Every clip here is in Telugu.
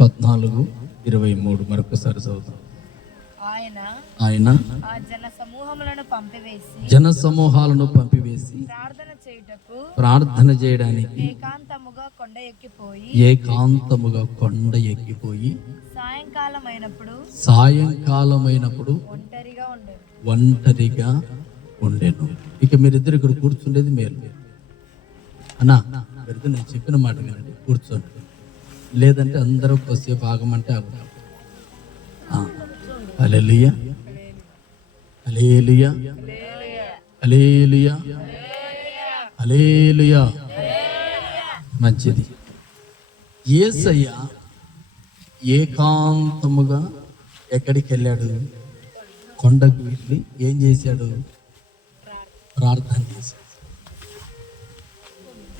14:23 మరొకసారి చదువుతాం. ఆయన జన సమూహాలను పంపివేసి ప్రార్థన చేయడానికి ఏకాంతముగా కొండ ఎక్కిపోయి సాయంకాలమైనప్పుడు ఒంటరిగా ఉండెను. ఇక మీరిద్దరు ఇక్కడ కూర్చుండేది మేలు అన్నా. నేను చెప్పిన మాట వినండి, కూర్చోండి. లేదంటే అందరూ కొద్దిసేపు ఆగమంటే ఆగుతాం. హల్లెలూయా, హల్లెలూయా, హల్లెలూయా, హల్లెలూయా. మంచిది. యేసయ్య ఏకాంతముగా ఎక్కడికి వెళ్ళాడు? కొండకు వెళ్ళి ఏం చేశాడు? ప్రార్థన చేశాడు.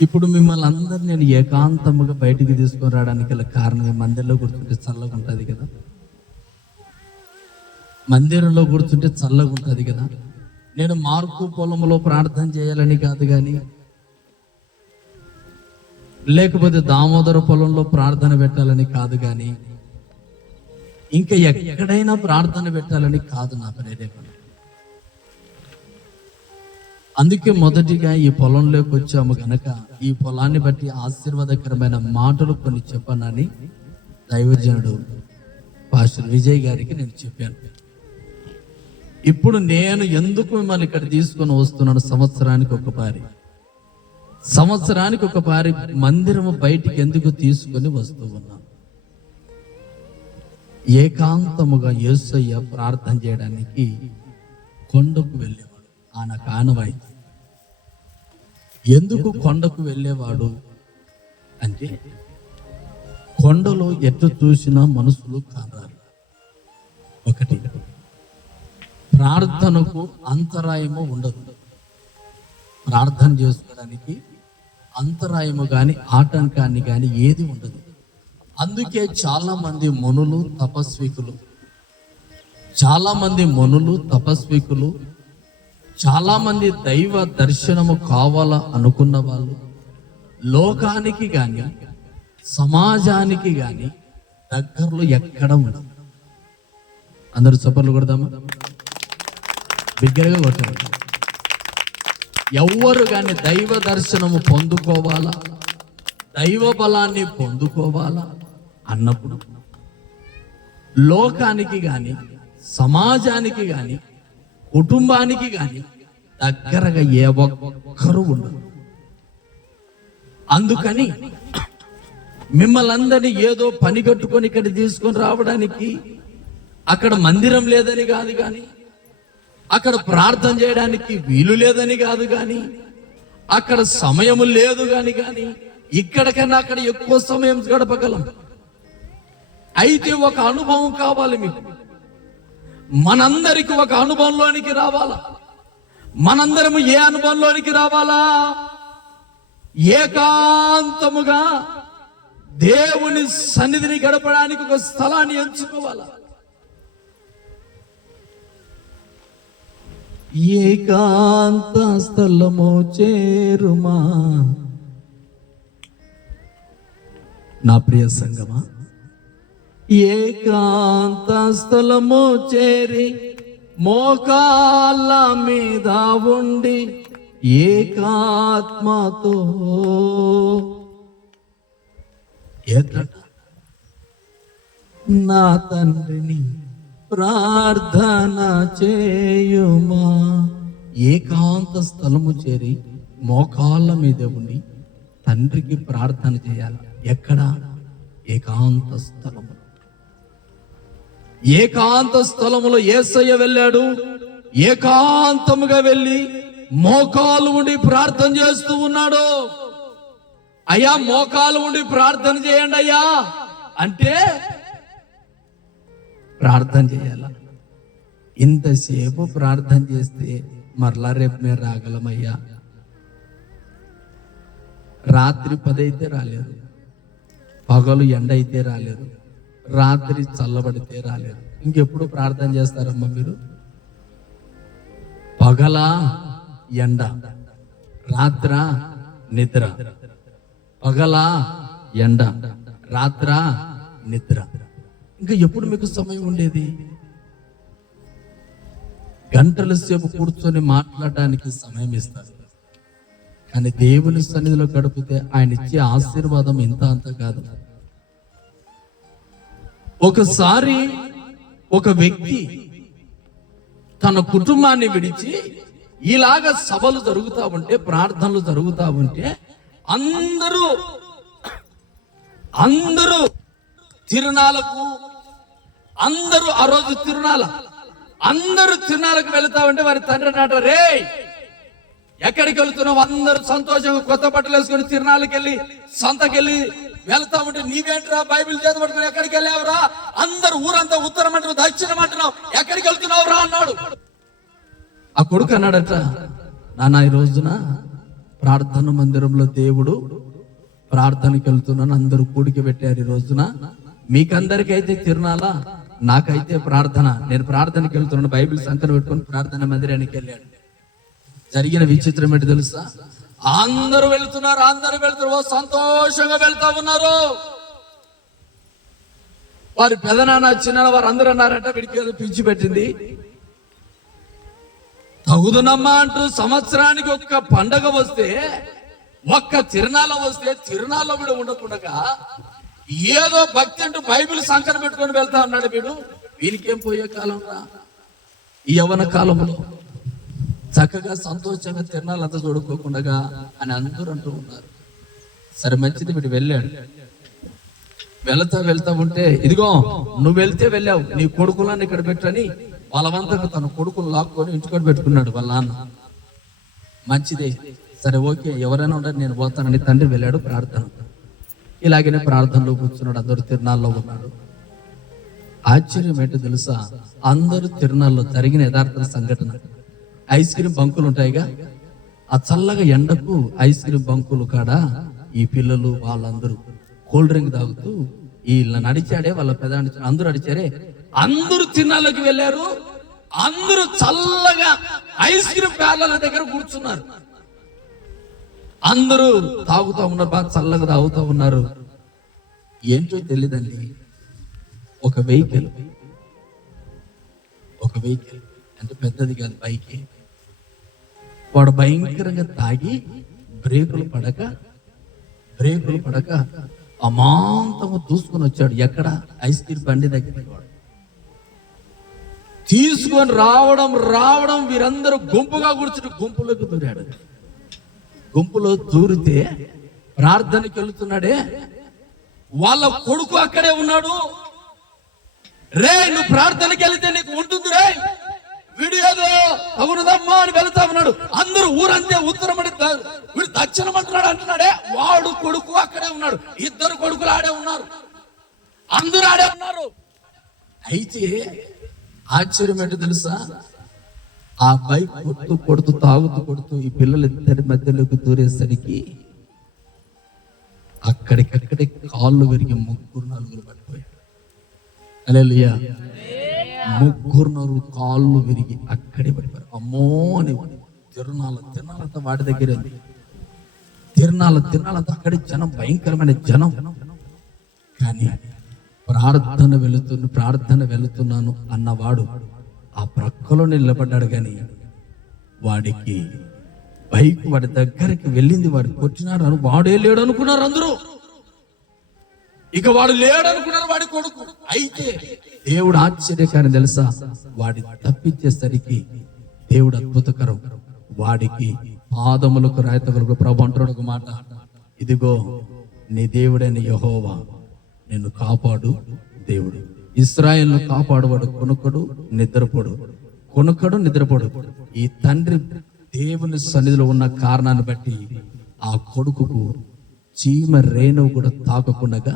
ఇప్పుడు మిమ్మల్ని అందరు నేను ఏకాంతముగా బయటికి తీసుకొని రావడానికి గల కారణం, మందిరంలో కూర్చుంటే చల్లగా ఉంటుంది కదా, మందిరంలో కూర్చుంటే చల్లగా ఉంటుంది కదా. నేను మార్కు పొలంలో ప్రార్థన చేయాలని కాదు కానీ, లేకపోతే దామోదర పొలంలో ప్రార్థన పెట్టాలని కాదు కానీ, ఇంకా ఎక్కడైనా ప్రార్థన పెట్టాలని కాదు నా ప్రేరేపణ. అందుకే మొదటిగా ఈ పొలంలోకి వచ్చాము గనక ఈ పొలాన్ని బట్టి ఆశీర్వాదకరమైన మాటలు కొన్ని చెప్పనని దైవజనుడు పాస్టర్ విజయ్ గారికి నేను చెప్పాను. ఇప్పుడు నేను ఎందుకు మిమ్మల్ని ఇక్కడ తీసుకొని వస్తున్నాను? సంవత్సరానికి ఒక పారి మందిరము బయటికి ఎందుకు తీసుకొని వస్తూ ఉన్నాను? ఏకాంతముగా యేసయ్య ప్రార్థన చేయడానికి కొండకు వెళ్ళేవాడు. ఆయన ఆనవాయితీ. ఎందుకు కొండకు వెళ్ళేవాడు అంటే, కొండలో ఎటు చూసినా మనుషులు కారారు. ఒకటి, ప్రార్థనకు అంతరాయము ఉండదు. ప్రార్థన చేసుకోవడానికి అంతరాయము కానీ ఆటంకాన్ని కానీ ఏది ఉండదు. అందుకే చాలా మంది మునులు తపస్వికులు, చాలా మంది దైవ దర్శనము కావాలా అనుకున్న వాళ్ళు లోకానికి కానీ సమాజానికి కానీ దగ్గరలో ఎక్కడ ఉండదు. అందరూ చప్పట్లు కొడదామా? బిగ్గరగా కొట్టారు. ఎవ్వరు కానీ దైవ దర్శనము పొందుకోవాలా, దైవ బలాన్ని పొందుకోవాలా అన్నప్పుడు లోకానికి కానీ సమాజానికి కానీ కుటుంబానికి కానీ దగ్గరగా ఏ ఒక్కరు ఉండరు. అందుకని మిమ్మల్ని అందరినీ ఏదో పని కట్టుకొని ఇక్కడ తీసుకొని రావడానికి అక్కడ మందిరం లేదని కాదు కానీ, అక్కడ ప్రార్థన చేయడానికి వీలు లేదని కాదు కానీ, అక్కడ సమయము లేదు కానీ ఇక్కడ కన్నా అక్కడ ఎక్కువ సమయం గడపగలం. అయితే ఒక అనుభవం కావాలి మీకు. మనందరికి ఒక అనుభవంలోనికి రావాలా. మనందరము ఏ అనుభవంలోనికి రావాలా? ఏకాంతముగా దేవుని సన్నిధిని గడపడానికి ఒక స్థలాన్ని ఎంచుకోవాలా. ఏకాంత స్థలము చేరుమా నా ప్రియ సంగమా. ఏకాంత స్థలము చేరి మోకాళ్ళ మీద ఉండి ఏకాత్మతో నా తండ్రిని ప్రార్థన చేయుమా. ఏకాంత స్థలము చేరి మోకాళ్ళ మీద ఉండి తండ్రికి ప్రార్థన చేయాలి. ఎక్కడ? ఏకాంత స్థలము. ఏకాంత స్థలములో యేసయ్య వెళ్ళాడు. ఏకాంతముగా వెళ్ళి మోకాలు ఉండి ప్రార్థన చేస్తూ ఉన్నాడు. అయ్యా మోకాలు ఉండి ప్రార్థన చేయండి అయ్యా అంటే ప్రార్థన చేయాల. ఇంతసేపు ప్రార్థన చేస్తే మరలా రేపు మేము రాగలమయ్యా. రాత్రి 10 అయితే రాలేరు, పగలు ఎండ అయితే రాలేరు, రాత్రి చల్లబడితే రాలేరు. ఇంకెప్పుడు ప్రార్థన చేస్తారమ్మా మీరు? పగల ఎండ, రాత్ర నిద్ర. పగల ఎండ, రాత్ర నిద్ర. ఇంకా ఎప్పుడు మీకు సమయం ఉండేది? గంటల సేపు కూర్చొని మాట్లాడడానికి సమయం ఇస్తారు, కానీ దేవుని సన్నిధిలో గడిపితే ఆయన ఇచ్చే ఆశీర్వాదం ఇంత అంత కాదు. ఒకసారి ఒక వ్యక్తి తన కుటుంబాన్ని విడిచి ఇలాగ సభలు జరుగుతా ఉంటే, ప్రార్థనలు జరుగుతా ఉంటే అందరూ తిరునాళ్ళకు, అందరూ ఆ రోజు అందరూ తిరునాళ్ళకు వెళుతా ఉంటే వారి తండ్రి నాట, రే ఎక్కడికి వెళుతున్నావు? అందరూ సంతోషంగా కొత్త బట్టలు వేసుకుని తిరునాళ్ళకి వెళ్ళి సంతకెళ్ళి వెళ్తా ఉంటే, నీవేంట్రా బైబిల్ చేతపట్టుకుని ఎక్కడికి వెళ్ళావురా? అందరు ఊరంతా ఉత్తరం అంటున్నావు, దక్షిణం అంటున్నావు, ఎక్కడికి వెళ్తున్నావురా అన్నాడు. ఆ కొడుకు అన్నాడట, నాన్న ఈ రోజున ప్రార్థన మందిరంలో దేవుడు ప్రార్థనకి వెళ్తున్నాను, అందరూ కూడికి పెట్టారు. ఈ రోజున మీకందరికీ అయితే తిరునాలా, నాకైతే ప్రార్థన. నేను ప్రార్థనకి వెళ్తున్నాను, బైబిల్ సంకన పెట్టుకుని ప్రార్థన మందిరానికి వెళ్ళాడు. జరిగిన విచిత్రం ఏంటి తెలుసా? అందరూ వెళ్తున్నారు, సంతోషంగా వెళ్తా ఉన్నారు. వారి పెదనాన్న చిన్న వారు అందరూ అన్నారంట, వీడికి ఏదో పిచ్చి పెట్టింది, తగుదునమ్మా అంటూ సంవత్సరానికి ఒక్క పండగ వస్తే, ఒక్క తిరునాళ్ళ వస్తే, తిరునాళ్ళ వీడు ఉండకుండా ఏదో భక్తి అంటూ బైబిల్ సంకన పెట్టుకొని వెళ్తా ఉన్నాడు. వీనికేం పోయే కాలం రా ఈ యవ్వన కాలంలో, చక్కగా సంతోషంగా తిరునాళ్ళంతా చూడుకోకుండా అని అందరూ అంటూ ఉన్నారు. సరే మంచిది, వీడు వెళ్ళాడు. వెళ్తా ఉంటే, ఇదిగో నువ్వు వెళ్తే వెళ్ళావు, నీ కొడుకులను ఇక్కడ పెట్టని బలవంతంగా తన కొడుకులు లాక్కొని ఇంటికొని పెట్టుకున్నాడు వాళ్ళ నాన్న. మంచిదే, సరే ఓకే, ఎవరైనా ఉండదు, నేను పోతానని తండ్రి వెళ్ళాడు ప్రార్థన. ఇలాగనే ప్రార్థనలో కూర్చున్నాడు, అందరూ తిరునాళ్ళలో ఉన్నాడు. ఆశ్చర్యం ఏంటో తెలుసా? అందరూ తిరునాళ్ళలో జరిగిన యథార్థ సంఘటన. ఐస్ క్రీమ్ బంకులు ఉంటాయిగా, ఆ చల్లగా ఎండకు ఐస్ క్రీమ్ బంకులు కాడ ఈ పిల్లలు వాళ్ళందరూ కూల్ డ్రింక్ తాగుతూ, వీళ్ళ నడిచాడే వాళ్ళ పెద్ద అందరూ నడిచారే, అందరూ తిరునాళ్ళకి వెళ్ళారు. అందరూ చల్లగా ఐస్ క్రీమ్ ప్యార్లర్ దగ్గర కూర్చున్నారు. అందరూ తాగుతూ ఉన్నారు, బాగా చల్లగా తాగుతూ ఉన్నారు. ఏంటో తెలియదండి, ఒక వెహికల్ అంటే పెద్దది కాదు, బైక్. వాడు భయంకరంగా తాగి బ్రేకులు పడక అమాంతంగా దూసుకొని వచ్చాడు. ఎక్కడ? ఐస్ క్రీమ్ బండి దగ్గర. తీసుకొని రావడం వీరందరూ గుంపుగా కూర్చుని గుంపులోకి దూరాడు. గుంపులో దూరితే ప్రార్థనకి వెళుతున్నాడే, వాళ్ళ కొడుకు అక్కడే ఉన్నాడు. రే నువ్వు ప్రార్థనకి వెళితే నీకు ఉంటుంది రే, వీడు ఏదో అవునదమ్మా అని వెళ్తా ఉన్నాడు. అందరూ ఊరంతే ఉత్తరం వీడు దక్షిణం అంటున్నాడే, వాడు కొడుకు అక్కడే ఉన్నాడు. ఇద్దరు కొడుకులు ఆడే ఉన్నారు, అందరూ ఆడే ఉన్నారు. అయితే ఆశ్చర్యం ఏంటో తెలుసా? ఆ బైక్ కొడుతూ ఈ పిల్లలు ఇద్దరి మధ్యలోకి దూరేసరికి అక్కడికక్కడే కాళ్ళు విరిగి 3-4 పడిపోయాడు. హల్లెలూయా. 3-4 కాళ్ళు విరిగి అక్కడే పడిపోయారు. అమ్మో అని తిరునాళ్ళంతా వాటి దగ్గర ఉంది. తిరునాళ్ళంతా అక్కడే జనం, భయంకరమైన జనం. కానీ ప్రార్థన వెళుతున్నాను అన్నవాడు ఆ ప్రక్కలో నిలబడ్డాడు. కానీ వాడికి బైక్ వాడి దగ్గరికి వెళ్ళింది, వాడు కొట్టినారు అని వాడే లేడు అనుకున్నారు అందరూ. ఇక వాడు లేడు అనుకున్నారు, వాడి కొడుకు. అయితే దేవుడు ఆశ్చర్యకారం తెలుసా? వాడి తప్పించేసరికి దేవుడు అద్భుతకరం. వాడికి పాదములకు రాయతగలకు ప్రభు అంటున్నాడు ఒక మాట, ఇదిగో నీ దేవుడైన యెహోవా నిన్ను కాపాడు దేవుడు. ఇశ్రాయేలును కాపాడువాడు కొనుకడు నిద్రపోడు. ఈ తండ్రి దేవుని సన్నిధిలో ఉన్న కారణాన్ని బట్టి ఆ కొడుకుకు చీమ రేణువు కూడా తాకకుండా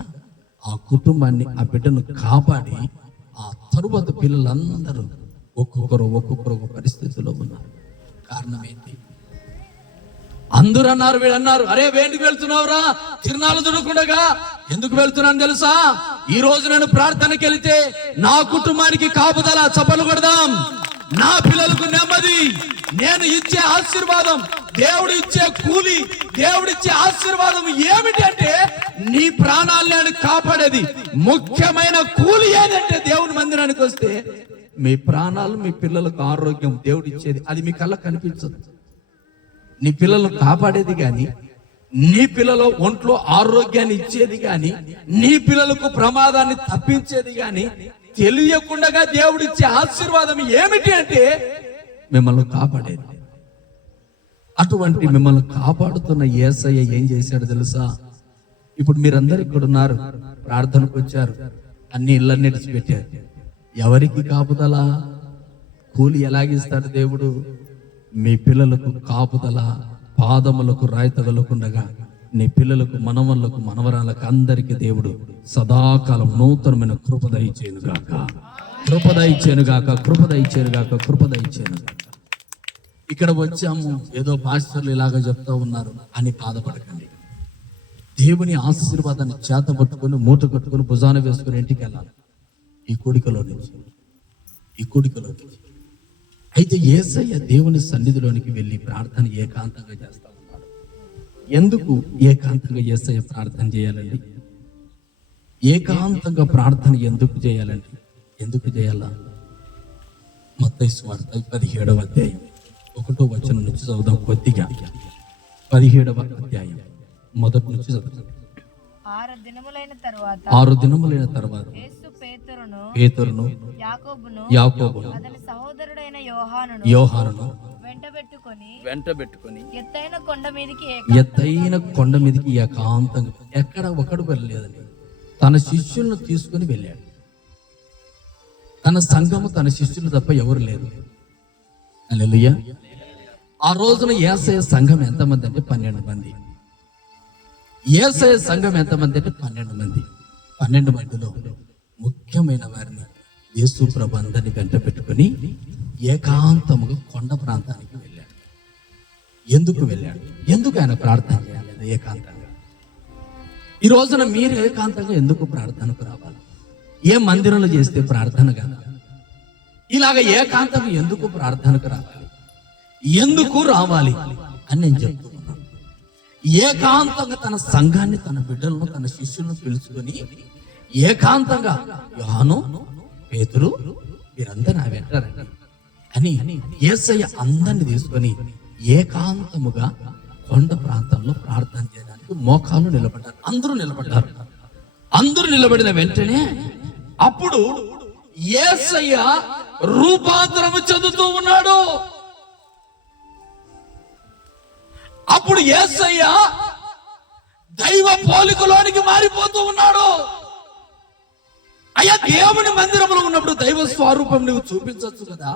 ఆ కుటుంబాన్ని, ఆ బిడ్డను కాపాడి ఆ తరువాత పిల్లలందరూ ఒక్కొక్కరు ఒక పరిస్థితిలో ఉన్నారు. కారణం ఏంటి? అందరూ అన్నారు, వీడు అన్నారు, అరే వేంటికి వెళ్తున్నావురా? తిరునాళ్ళు చూడకుండా. ఎందుకు వెళ్తున్నాను తెలుసా? ఈ రోజు నేను ప్రార్థనకి వెళితే నా కుటుంబానికి కాపుదల, చప్పలు కొడదాం, నా పిల్లలకు నెమ్మది, నేను ఇచ్చే ఆశీర్వాదం దేవుడు ఇచ్చే కూలి, దేవుడిచ్చే ఆశీర్వాదం ఏమిటి అంటే నీ ప్రాణాలను కాపాడేది. ముఖ్యమైన కూలి ఏదంటే దేవుని మందిరానికి వస్తే మీ ప్రాణాలు, మీ పిల్లలకు ఆరోగ్యం దేవుడు ఇచ్చేది. అది మీ కళ్ళ కనిపించదు. నీ పిల్లలను కాపాడేది గాని, నీ పిల్లల ఒంట్లో ఆరోగ్యాన్ని ఇచ్చేది గాని, నీ పిల్లలకు ప్రమాదాన్ని తప్పించేది గాని, తెలియకుండా దేవుడిచ్చే ఆశీర్వాదం ఏమిటి అంటే మిమ్మల్ని కాపాడేది. అటువంటి మిమ్మల్ని కాపాడుతున్న యేసయ్య ఏం చేశాడు తెలుసా? ఇప్పుడు మీరందరూ ఇక్కడ ఉన్నారు, ప్రార్థనకు వచ్చారు, అన్ని ఇళ్ళని విడిచిపెట్టారు. ఎవరికి కాపుదల? కూలి ఎలాగిస్తాడు దేవుడు? మీ పిల్లలకు కాపుదల, పాదములకు రాయి తగలకుండగా నీ పిల్లలకు, మనవళ్ళకు, మనవరాలకు అందరికి దేవుడు సదాకాలం నూతనమైన కృప దయచేయునుగాక, కృప దయచేయునుగాక, కృప దయచేయునుగాక, కృప దయచేయునుగాక. ఇక్కడ వచ్చాము ఏదో పాస్టర్లు ఇలాగా చెప్తా ఉన్నారు అని బాధపడకండి. దేవుని ఆశీర్వాదాన్ని చేత పట్టుకొని, మూట కట్టుకొని, భుజాన వేసుకుని ఇంటికి వెళ్ళాలి. ఈ కోడికలో నుంచి. అయితే యేసయ్య దేవుని సన్నిధిలోనికి వెళ్ళి ప్రార్థన ఏకాంతంగా చేస్తా ఉన్నాడు. ఎందుకు ఏకాంతంగా యేసయ్య ప్రార్థన చేయాలండి? ఏకాంతంగా ప్రార్థన ఎందుకు చేయాలండి? ఎందుకు చేయాలా? మత్తయి సువార్త 17వ అధ్యాయం 1వ వచనం నుంచి చదువుదాం కొద్దిగా. 17వ అధ్యాయం 1 నుంచి చదువుతాం. 6 దినములైన తరువాత పేతురును యాకోబును అతని సహోదరుడైన యోహానును వెంటబెట్టుకొని ఎత్తైన కొండ మీదకి ఏకాంతంగా, ఎక్కడ ఒకడు వెళ్ళలేదండి, తన శిష్యులను తీసుకుని వెళ్ళాడు. తన సంఘము, తన శిష్యులు తప్ప ఎవరు లేరు. హల్లెలూయా. ఆ రోజున యేసయ్య సంఘం ఎంతమంది అంటే 12 మంది. యేసయ్య సంఘం ఎంతమంది అంటే 12 మంది. 12 మందిలో ముఖ్యమైన వారిని యేసు ప్రభు అందరిని వెంట పెట్టుకుని ఏకాంతముగా కొండ ప్రాంతానికి వెళ్ళాడు. ఎందుకు వెళ్ళాడు? ఎందుకు ఆయన ప్రార్థన చేయాలి ఏకాంతంగా? ఈ రోజున మీరు ఏకాంతంగా ఎందుకు ప్రార్థనకు రావాలి? ఏ మందిరంలో చేస్తే ప్రార్థన కదా? ఇలాగ ఏకాంతంగా ఎందుకు ప్రార్థనకు రావాలి? ఎందుకు రావాలి అని నేను చెప్తున్నాను. ఏకాంతంగా తన సంఘాన్ని, తన బిడ్డలను, తన శిష్యులను పిలుచుకొని ఏకాంతంగా యోహాను, పేతురు వీరందరూ నా వెంటారండి అని యేసయ్య అందరిని తీసుకొని ఏకాంతముగా కొండ ప్రాంతంలో ప్రార్థన చేయడానికి మోకాలు నిలబడ్డారు. అందరూ నిలబడిన వెంటనే అప్పుడు యేసయ్య రూపాంతరము చెందుతూ ఉన్నాడు. అప్పుడు యేసయ్య దైవ పోలికలోనికి మారిపోతూ ఉన్నాడు. అయ్యా, దేవుని మందిరంలో ఉన్నప్పుడు దైవ స్వరూపం నువ్వు చూపించవచ్చు కదా.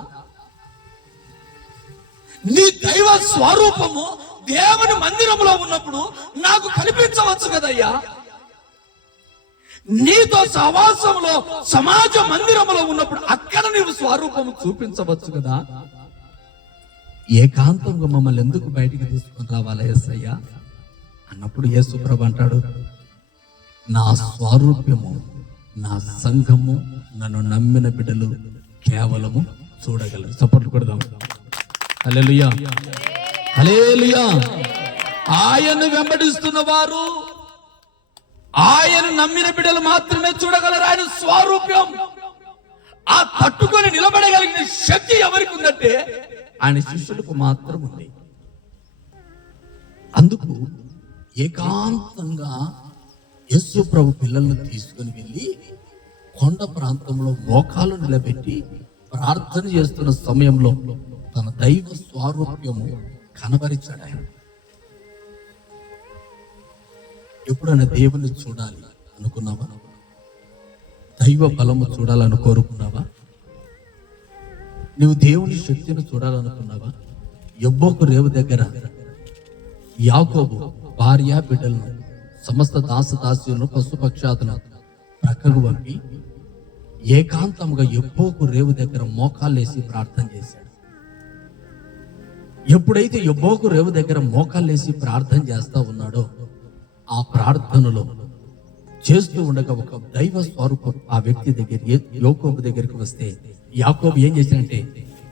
నీ దైవ స్వరూపము దేవుని మందిరంలో ఉన్నప్పుడు నాకు కనిపించవచ్చు కదయ్యా. నీతో సహవాసంలో, సమాజ మందిరంలో ఉన్నప్పుడు అక్కడ నీవు స్వరూపము చూపించవచ్చు కదా. ఏకాంతంగా మమ్మల్ని ఎందుకు బయటికి తీసుకొని రావాలా యేసయ్య అన్నప్పుడు యేసు ప్రభు అంటాడు, నా స్వరూపము, నా సంఘము, నన్ను నమ్మిన బిడ్డలు కేవలము చూడగలరు. చప్పట్లు కొడదాం. హల్లెలూయా, హల్లెలూయా. ఆయన వెంబడిస్తున్న వారు, ఆయన నమ్మిన బిడ్డలు మాత్రమే చూడగలరు ఆయన స్వరూప్యం. ఆ తట్టుకొని నిలబడగలిగిన శక్తి ఎవరికి ఉందంటే ఆయన శిష్యులకు మాత్రం ఉంది. అందుకు ఏకాంతంగా యేసు ప్రభు పిల్లలను తీసుకుని వెళ్ళి కొండ ప్రాంతంలో మోకాలు నిలబెట్టి ప్రార్థన చేస్తున్న సమయంలో తన దైవ స్వరూప్యము కనబరిచాడు. ఆయన ఎప్పుడైనా దేవుని చూడాలి అనుకున్నావా? దైవ బలము చూడాలని కోరుకున్నావా? నువ్వు దేవుని శక్తిని చూడాలనుకున్నావా? యబ్బోకు రేవు దగ్గర యాకోబు భార్య బిడ్డలను, సమస్త దాసదాసీలను, పశుపక్షాదులను ప్రక్కకు పంపి ఏకాంతంగా యబ్బోకు రేవు దగ్గర మోకాళ్ళేసి ప్రార్థన చేశాడు. ఎప్పుడైతే యబ్బోకు రేవు దగ్గర మోకాళ్ళేసి ప్రార్థన చేస్తా ఉన్నాడో ఆ ప్రార్థనలో చేస్తూ ఉండగా ఒక దైవ స్వరూపం ఆ వ్యక్తి దగ్గర, యాకోబు దగ్గరికి వస్తే యాకోబు ఏం చేశాడంటే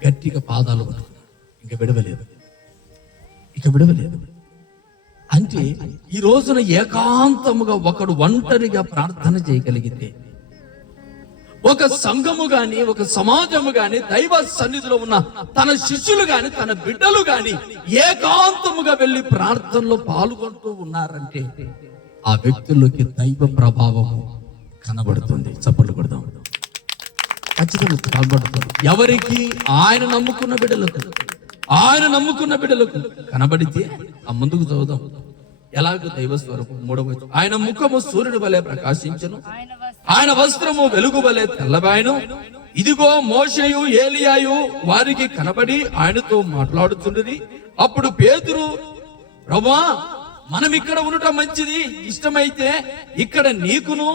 గట్టిగా పాదాలు పట్టుకున్నాడు. ఇంకా విడవలేదు. ఇక విడవలేదు. అంటే ఈ రోజున ఏకాంతముగా ఒకడు ఒంటరిగా ప్రార్థన చేయగలిగితే, ఒక సంఘము గాని, ఒక సమాజము గాని, దైవ సన్నిధిలో ఉన్న తన శిష్యులు గాని, తన బిడ్డలు గాని ఏకాంతముగా వెళ్ళి ప్రార్థనలో పాల్గొంటూ ఉన్నారంటే ఆ వ్యక్తుల్లోకి దైవ ప్రభావము కనబడుతుంది. చప్పట్లు కొడదాం. ఖచ్చితంగా కనబడుతుంది. ఎవరికి? ఆయన నమ్ముకున్న బిడ్డలకు. ఆయన నమ్ముకున్న బిడ్డలకు కనబడితే ఆ ముందుకు చదువుదాం. ఎలాగో దైవ స్వరూపం. 3వ వచనం, ఆయన ముఖము సూర్యుని వలె ప్రకాశించును, ఆయన వస్త్రము వెలుగు వలె తెల్లబాయను. ఇదిగో మోషేయు ఏలియాయు వారికి కనబడి ఆయనతో మాట్లాడుచుండిరి. అప్పుడు పేతురు, ప్రభువా, మనం ఇక్కడ ఉండటం మంచిది. ఇష్టమైతే ఇక్కడ నీకును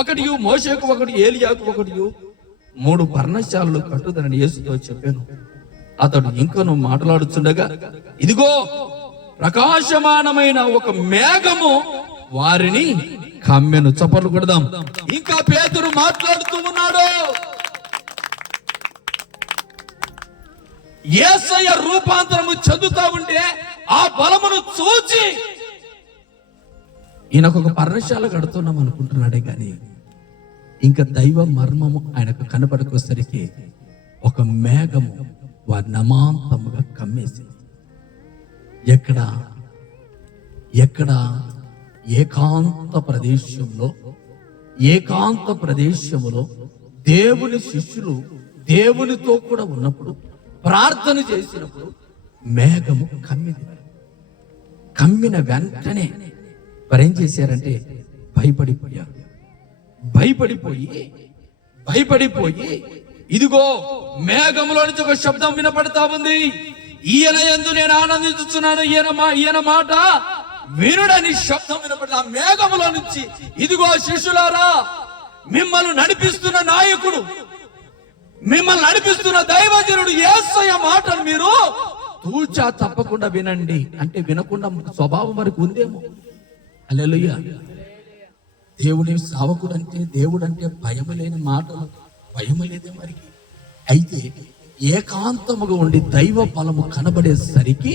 ఒకటి, మోషేకు ఒకటి, ఏలియాకు ఒకటి 3 పర్ణశాలలు కట్టుదనని యేసుతో చెప్పాను. అతడు ఇంకను మాట్లాడుచుండగా ఇదిగో ప్రకాశమానమైన ఒక మేఘము వారిని కమ్మెను. చప్పట్లు కొడదాం. ఇంకా పేతురు మాట్లాడుతూ ఉన్నాడు. యేసయ్య రూపాంతరము చెందుతా ఉంటే ఆ బలమును చూచి ఈయనకు ఒక పర్ణశాల కడుతున్నాం అనుకుంటున్నాడే గాని ఇంకా దైవ మర్మము ఆయనకు కనపడకొసరికి ఒక మేఘము వారి నమాంతముగా కమ్మేసింది. ఎక్కడ? ఏకాంత ప్రదేశంలో దేవుని శిష్యులు దేవునితో కూడా ఉన్నప్పుడు, ప్రార్థన చేసినప్పుడు మేఘము కమ్మిన వెంటనే వారేం చేశారంటే భయపడిపోయి ఇదిగో మేఘములో నుంచి ఒక శబ్దం వినపడతా ఉంది. ఈయన యందు నేను ఆనందించుతున్నాను, ఈయన మాట వినుడని శబ్దం వినపడి ఆ మేఘములో నుంచి, ఇదిగో శిష్యులారా, మిమ్మల్ని నడిపిస్తున్న నాయకుడు, మిమ్మల్ని నడిపిస్తున్న దైవజనుడు యేసయ్య మాటలు మీరు తూచా తప్పకుండా వినండి. అంటే వినకుండా స్వభావం వరకు ఉందేమో. హల్లెలూయా. దేవుని సేవకుడు అంటే, దేవుడు అంటే భయము లేని మాటలు, భయము లేదే మరికి. అయితే ఏకాంతముగా ఉండి దైవ బలము కనబడేసరికి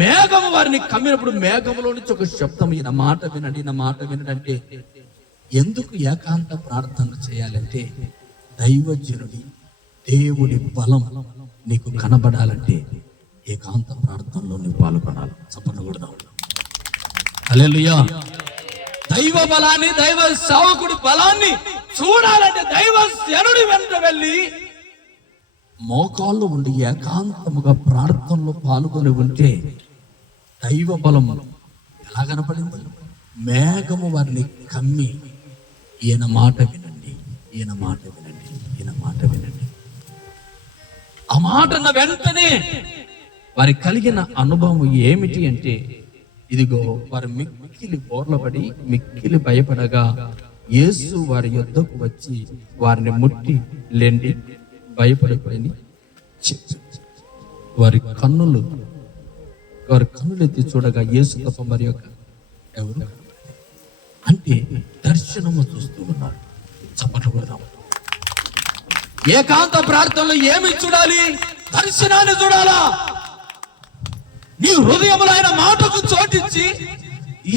మేఘము వారిని కమ్మినప్పుడు మేఘములో నుంచి ఒక శబ్దం, ఈయన మాట వినండి అంటే ఎందుకు ఏకాంత ప్రార్థన చేయాలంటే దైవజనుడి దేవుడి బలం నీకు కనబడాలంటే ఏకాంత ప్రార్థనలో నువ్వు పాల్గొనాలి. చప్పనకూడదు. హల్లెలూయా. దైవ బలాన్ని, దైవ సేవకుడి బలాన్ని చూడాలంటే దైవ జనుడి వెంట వెళ్ళి మోకాళ్ళు ఉండి ఏకాంతముగా ప్రార్థనలో పాల్గొని ఉంటే దైవ బలం ఎలా కనపడింది? మేఘము వారిని కమ్మి ఈయన మాట వినండి. ఆ మాట అన్న వెంటనే వారికి కలిగిన అనుభవం ఏమిటి అంటే, ఇదిగో వారు మిక్కిలి బోర్లపడి మిక్కిలి భయపడగా యేసు వారి యొద్దకు వచ్చి వారిని ముట్టి లేండి, భయపడిపోయి వారి కన్నులు ఎత్తి చూడగా యేసు తప్ప మరి ఎవరు అంటే దర్శనము చూస్తూ ఉన్నారు. చప్పట్లు కొడదాం. ఏకాంత ప్రార్థనలో ఏమి చూడాలి? దర్శనాన్ని చూడాలా? నీ హృదయంలో ఆయన మాటకు చోటించి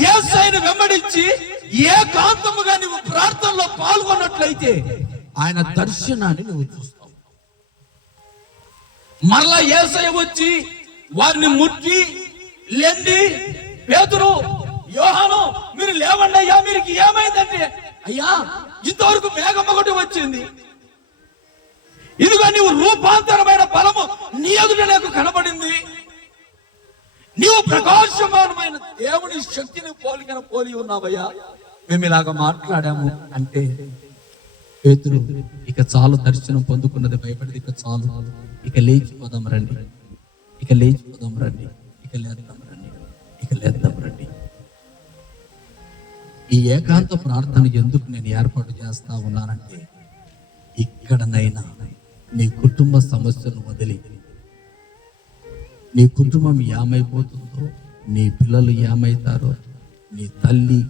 యేసయ్యను వెంబడించి ఏకాంతముగా నువ్వు ప్రార్థనలో పాల్గొన్నట్లయితే ఆయన దర్శనాన్ని నువ్వు చూస్తావు. మరలా యేసయ్య వచ్చి వారిని ముట్టి లేండి, పేతురు, యోహాను, మీరు లేవండి అయ్యా, మీరు ఏమైందంటే, అయ్యా ఇంతవరకు మేఘం ఒకటి వచ్చింది, ఇదిగో నీవు రూపాంతరమైన బలము నీ ఎదుట నాకు కనబడింది, నీవు ప్రకాశమానమైన దేవుని శక్తిని పోలి ఉన్నావయ్యా, మేము ఇలాగ మాట్లాడాము అంటే పేతురు ఇక చాలు, దర్శనం పొందుకున్నది భయపడింది, ఇక చాలు, ఇక లేచిపోదాం రండి, ఇక లేద్దాం రండి. ఈ ఏకాంత ప్రార్థన ఎందుకు నేను ఏర్పాటు చేస్తా ఉన్నానంటే, ఇక్కడనైనా నీ కుటుంబ సమస్యను వదిలి, నీ కుటుంబం ఏమైపోతుందో, నీ పిల్లలు ఏమైతారో, నీ తల్లి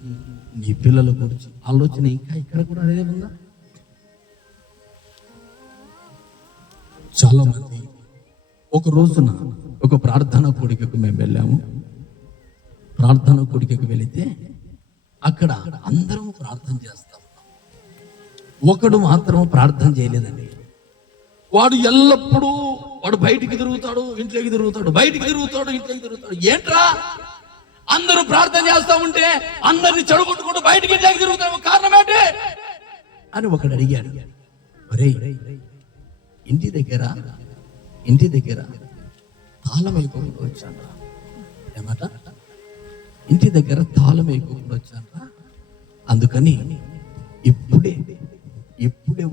నీ పిల్లల గురించి ఆలోచన ఇంకా ఇక్కడ కూడా అదే ఉందా? చాలా మంది ఒక రోజున ఒక ప్రార్థనా కూడికకు మేము వెళ్ళాము. ప్రార్థనా కూడికకు వెళితే అక్కడ అందరం ప్రార్థన చేస్తాం. ఒకడు మాత్రం ప్రార్థన చేయలేదండి. వాడు ఎల్లప్పుడూ వాడు బయటికి తిరుగుతాడు, ఇంట్లోకి తిరుగుతాడు, బయటికి తిరుగుతాడు, ఇంట్లోకి తిరుగుతాడు. ఏంట్రా అందరూ ప్రార్థన చేస్తా ఉంటే అందరిని చెడగొట్టుకుంటూ బయటికి ఇంట్లోకి తిరుగుతాము, కారణం ఏంటి అని ఒకడు అడిగాడు. ఒరే, ఇంటి దగ్గర తాళం వేయకుండా వచ్చాను. ఏమాట? ఇంటి దగ్గర తాళం వేయకుండా వచ్చాను. అందుకని ఇప్పుడే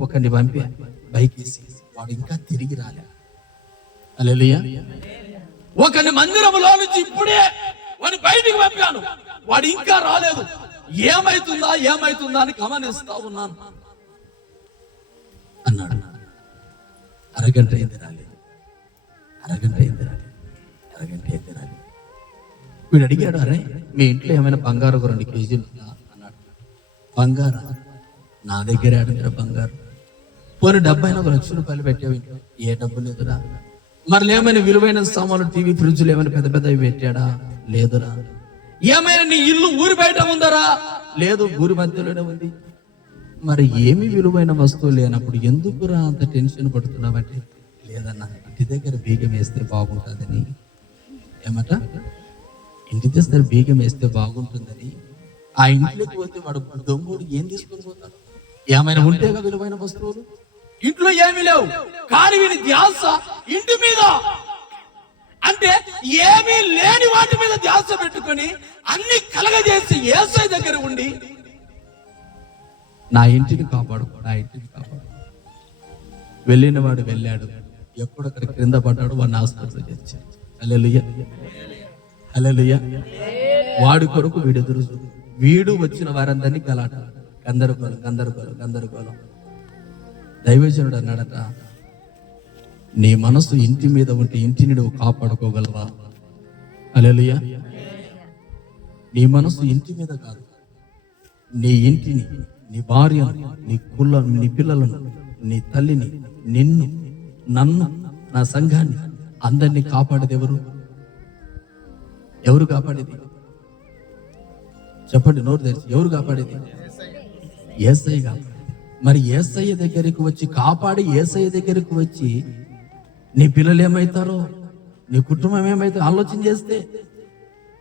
ఒకరిని పంపి బైకేసి వాడు ఇంకా తిరిగి రాలే. హల్లెలూయా. ఒకరిని మందిరంలో నుంచి ఇప్పుడే వాడిని బయటికి పంపాను, వాడు ఇంకా రాలేదు. ఏమైతుందా అని గమనిస్తా ఉన్నాను అన్నాడు. అరగంట అయింది రాలేదు. వీడు అడిగాడు, అరే మీ ఇంట్లో ఏమైనా బంగారం 2 కేజీలు ఉందా అన్నాడు. బంగారా? నా దగ్గర ఆడిందిరా బంగారు. పోనీ డబ్బు అయినా 1 లక్ష రూపాయలు పెట్టావు ఇంట్లో. ఏ డబ్బు లేదురా. మరి ఏమైనా విలువైన సామాన్లు, టీవీ, ఫ్రిడ్జ్లు ఏమైనా పెద్దవి పెట్టాడా? లేదురా. ఏమైనా నీ ఇల్లు ఊరి బయట ఉందరా? లేదు, ఊరి మధ్యలోనే ఉంది. మరి ఏమి విలువైన వస్తువు లేనప్పుడు ఎందుకురా అంత టెన్షన్ పడుతున్నావంటే, లేదన్నా ఇంటి దగ్గర బీగం వేస్తే బాగుంటుందని. ఏమట? ఇంటి దగ్గర బీగం వేస్తే బాగుంటుందని. ఆ ఇంట్లోకి పోతే వాడు దొంగోడు ఏం తీసుకొని పోతాడు? ఏమైనా ఉంటేగా విలువైన వస్తువులు. ఇంట్లో ఏమీ లేవు, కానీ వీడి ధ్యాస ఇంటి మీద. అంటే ఏమీ లేని వాటి మీద ధ్యాస పెట్టుకొని అన్ని కలగజేసి యేసయ్య దగ్గర ఉండి నా ఇంటిని కాపాడు. వెళ్ళిన వాడు వెళ్ళాడు, ఎప్పుడక్కడ క్రింద పడ్డాడు, వాడిని హాస్పిటల్ తెచ్చాడు. హల్లెలూయా. వాడి కొరకు వీడు వచ్చిన వారందరినీ గలాట, గందరగోళం. దైవజనుడు అన్నాడట, నీ మనసు ఇంటి మీద ఉంటే ఇంటిని నువ్వు కాపాడుకోగలవా? హల్లెలూయా. నీ మనసు ఇంటి మీద కాదు, నీ ఇంటిని, నీ భార్యను, నీ పిల్లలను, నీ తల్లిని, నిన్ను, నన్ను, నా సంఘాన్ని, అందరినీ కాపాడేది ఎవరు కాపాడేది? చెప్పండి, నోరు తెరిచి. ఎవరు కాపాడేది? యేసయ్య కాపాడేది. మరి యేసయ్య దగ్గరికి వచ్చి కాపాడి, యేసయ్య దగ్గరికి వచ్చి నీ పిల్లలు ఏమవుతారో, నీ కుటుంబం ఏమైతే ఆలోచన చేస్తే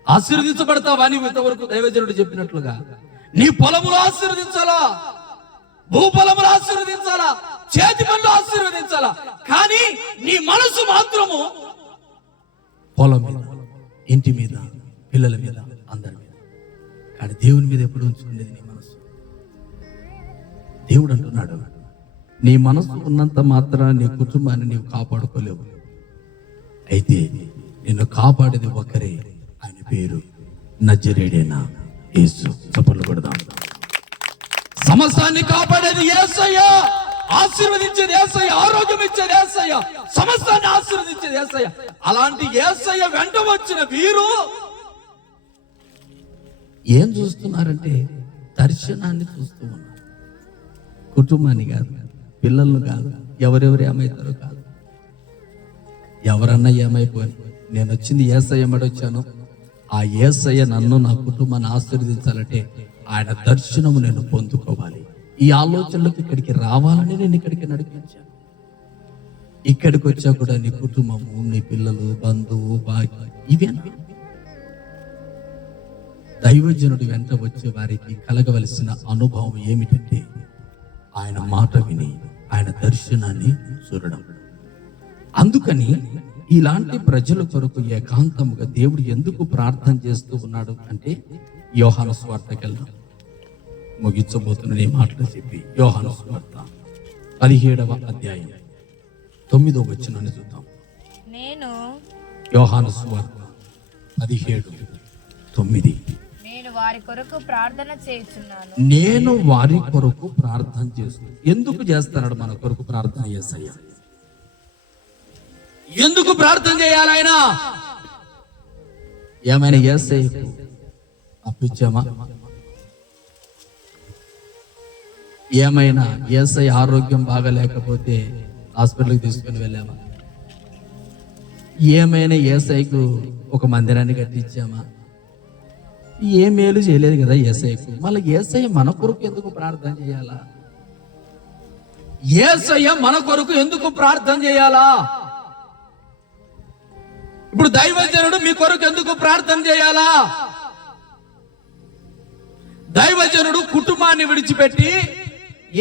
ఆశీర్వదించబడతావా? అని ఇంతవరకు దైవజనుడు చెప్పినట్లుగా నీ పొలములు ఆశీర్వదించాలా, భూపొలములు ఆశీర్వదించాలా, చేతి పనులు ఆశీర్వదించాలా, కానీ నీ మనసు మాత్రము పొలం మీద, ఇంటి మీద, పిల్లల మీద, అందరి మీద. కానీ దేవుని మీద ఎప్పుడు ఉంచుకునేది నీ మనసు. దేవుడు అంటున్నాడు, నీ మనసు ఉన్నంత మాత్రాన నీ కుటుంబాన్ని నీవు కాపాడుకోలేవు. అయితే నిన్ను కాపాడేది ఒకరే, ఆయన పేరు నజరేయుడైన యేసు. చప్పట్లు కొడదాం. సమస్తాన్ని కాపాడేది యేసయ్య, ఆశీర్వదించేది యేసయ్య, ఆరోగ్యం ఇచ్చేది యేసయ్య, సమస్తాన్ని ఆశీర్వదించేది యేసయ్య. అలాంటి యేసయ్య వెంట వచ్చిన వీరు ఏం చూస్తున్నారంటే దర్శనాన్ని చూస్తూ ఉన్నారు. కుటుంబాన్ని కాదు, పిల్లలను కాదు, ఎవరెవరు ఏమవుతారో కాదు. ఎవరన్నా ఏమైపోయి, నేను వచ్చింది యేసయ్య ఎమ్మడి వచ్చాను, ఆ యేసయ్య నన్ను, నా కుటుంబాన్ని ఆశీర్వదించాలంటే ఆయన దర్శనము నేను పొందుకోవాలి. ఈ ఆలోచనలకు ఇక్కడికి రావాలని నేను ఇక్కడికి నడిపించాను. ఇక్కడికి వచ్చా కూడా నీ కుటుంబము, నీ పిల్లలు, బంధువు, భాగ్యం ఇవేనా? దైవజనుడి వెంట వచ్చే వారికి కలగవలసిన అనుభవం ఏమిటంటే ఆయన మాట విని ఆయన దర్శనాన్ని చూడడం. అందుకని ఇలాంటి ప్రజల కొరకు ఏకాంతముగా దేవుడు ఎందుకు ప్రార్థన చేస్తూ ఉన్నాడు అంటే, యోహాను సువార్తకి వెళ్దాం. ముగించబోతున్న ఈ మాటలు చెప్పి యోహాను సువార్త 17వ అధ్యాయం 9వ వచనాన్ని చూద్దాం. యోహాను సువార్త 17:9. నేను వారి కొరకు ప్రార్థన చేస్తున్నాను. నేను వారి కొరకు ప్రార్థన చేస్తున్నాను. ఎందుకు చేస్తున్నాడు మన కొరకు ప్రార్థన? యేసయ్య ఎందుకు ప్రార్థన చేయాలి? ఆయన ఏమైనా యేసయ్యకు అప్పించామా? ఏమైనా యేసయ్య ఆరోగ్యం బాగా లేకపోతే హాస్పిటల్కి తీసుకుని వెళ్ళామా? ఏమైనా యేసయ్యకు ఒక మందిరాన్ని కట్టించామా? ఏ మేలు చేయలేదు కదా యేసయ్యకు. మళ్ళీ యేసయ్య మన కొరకు ఎందుకు ప్రార్థన చేయాలా? యేసయ్య మన కొరకు ఎందుకు ప్రార్థన చేయాలా? ఇప్పుడు దైవజనుడు మీ కొరకు ఎందుకు ప్రార్థన చేయాలా? దైవజనుడు కుటుంబాన్ని విడిచిపెట్టి,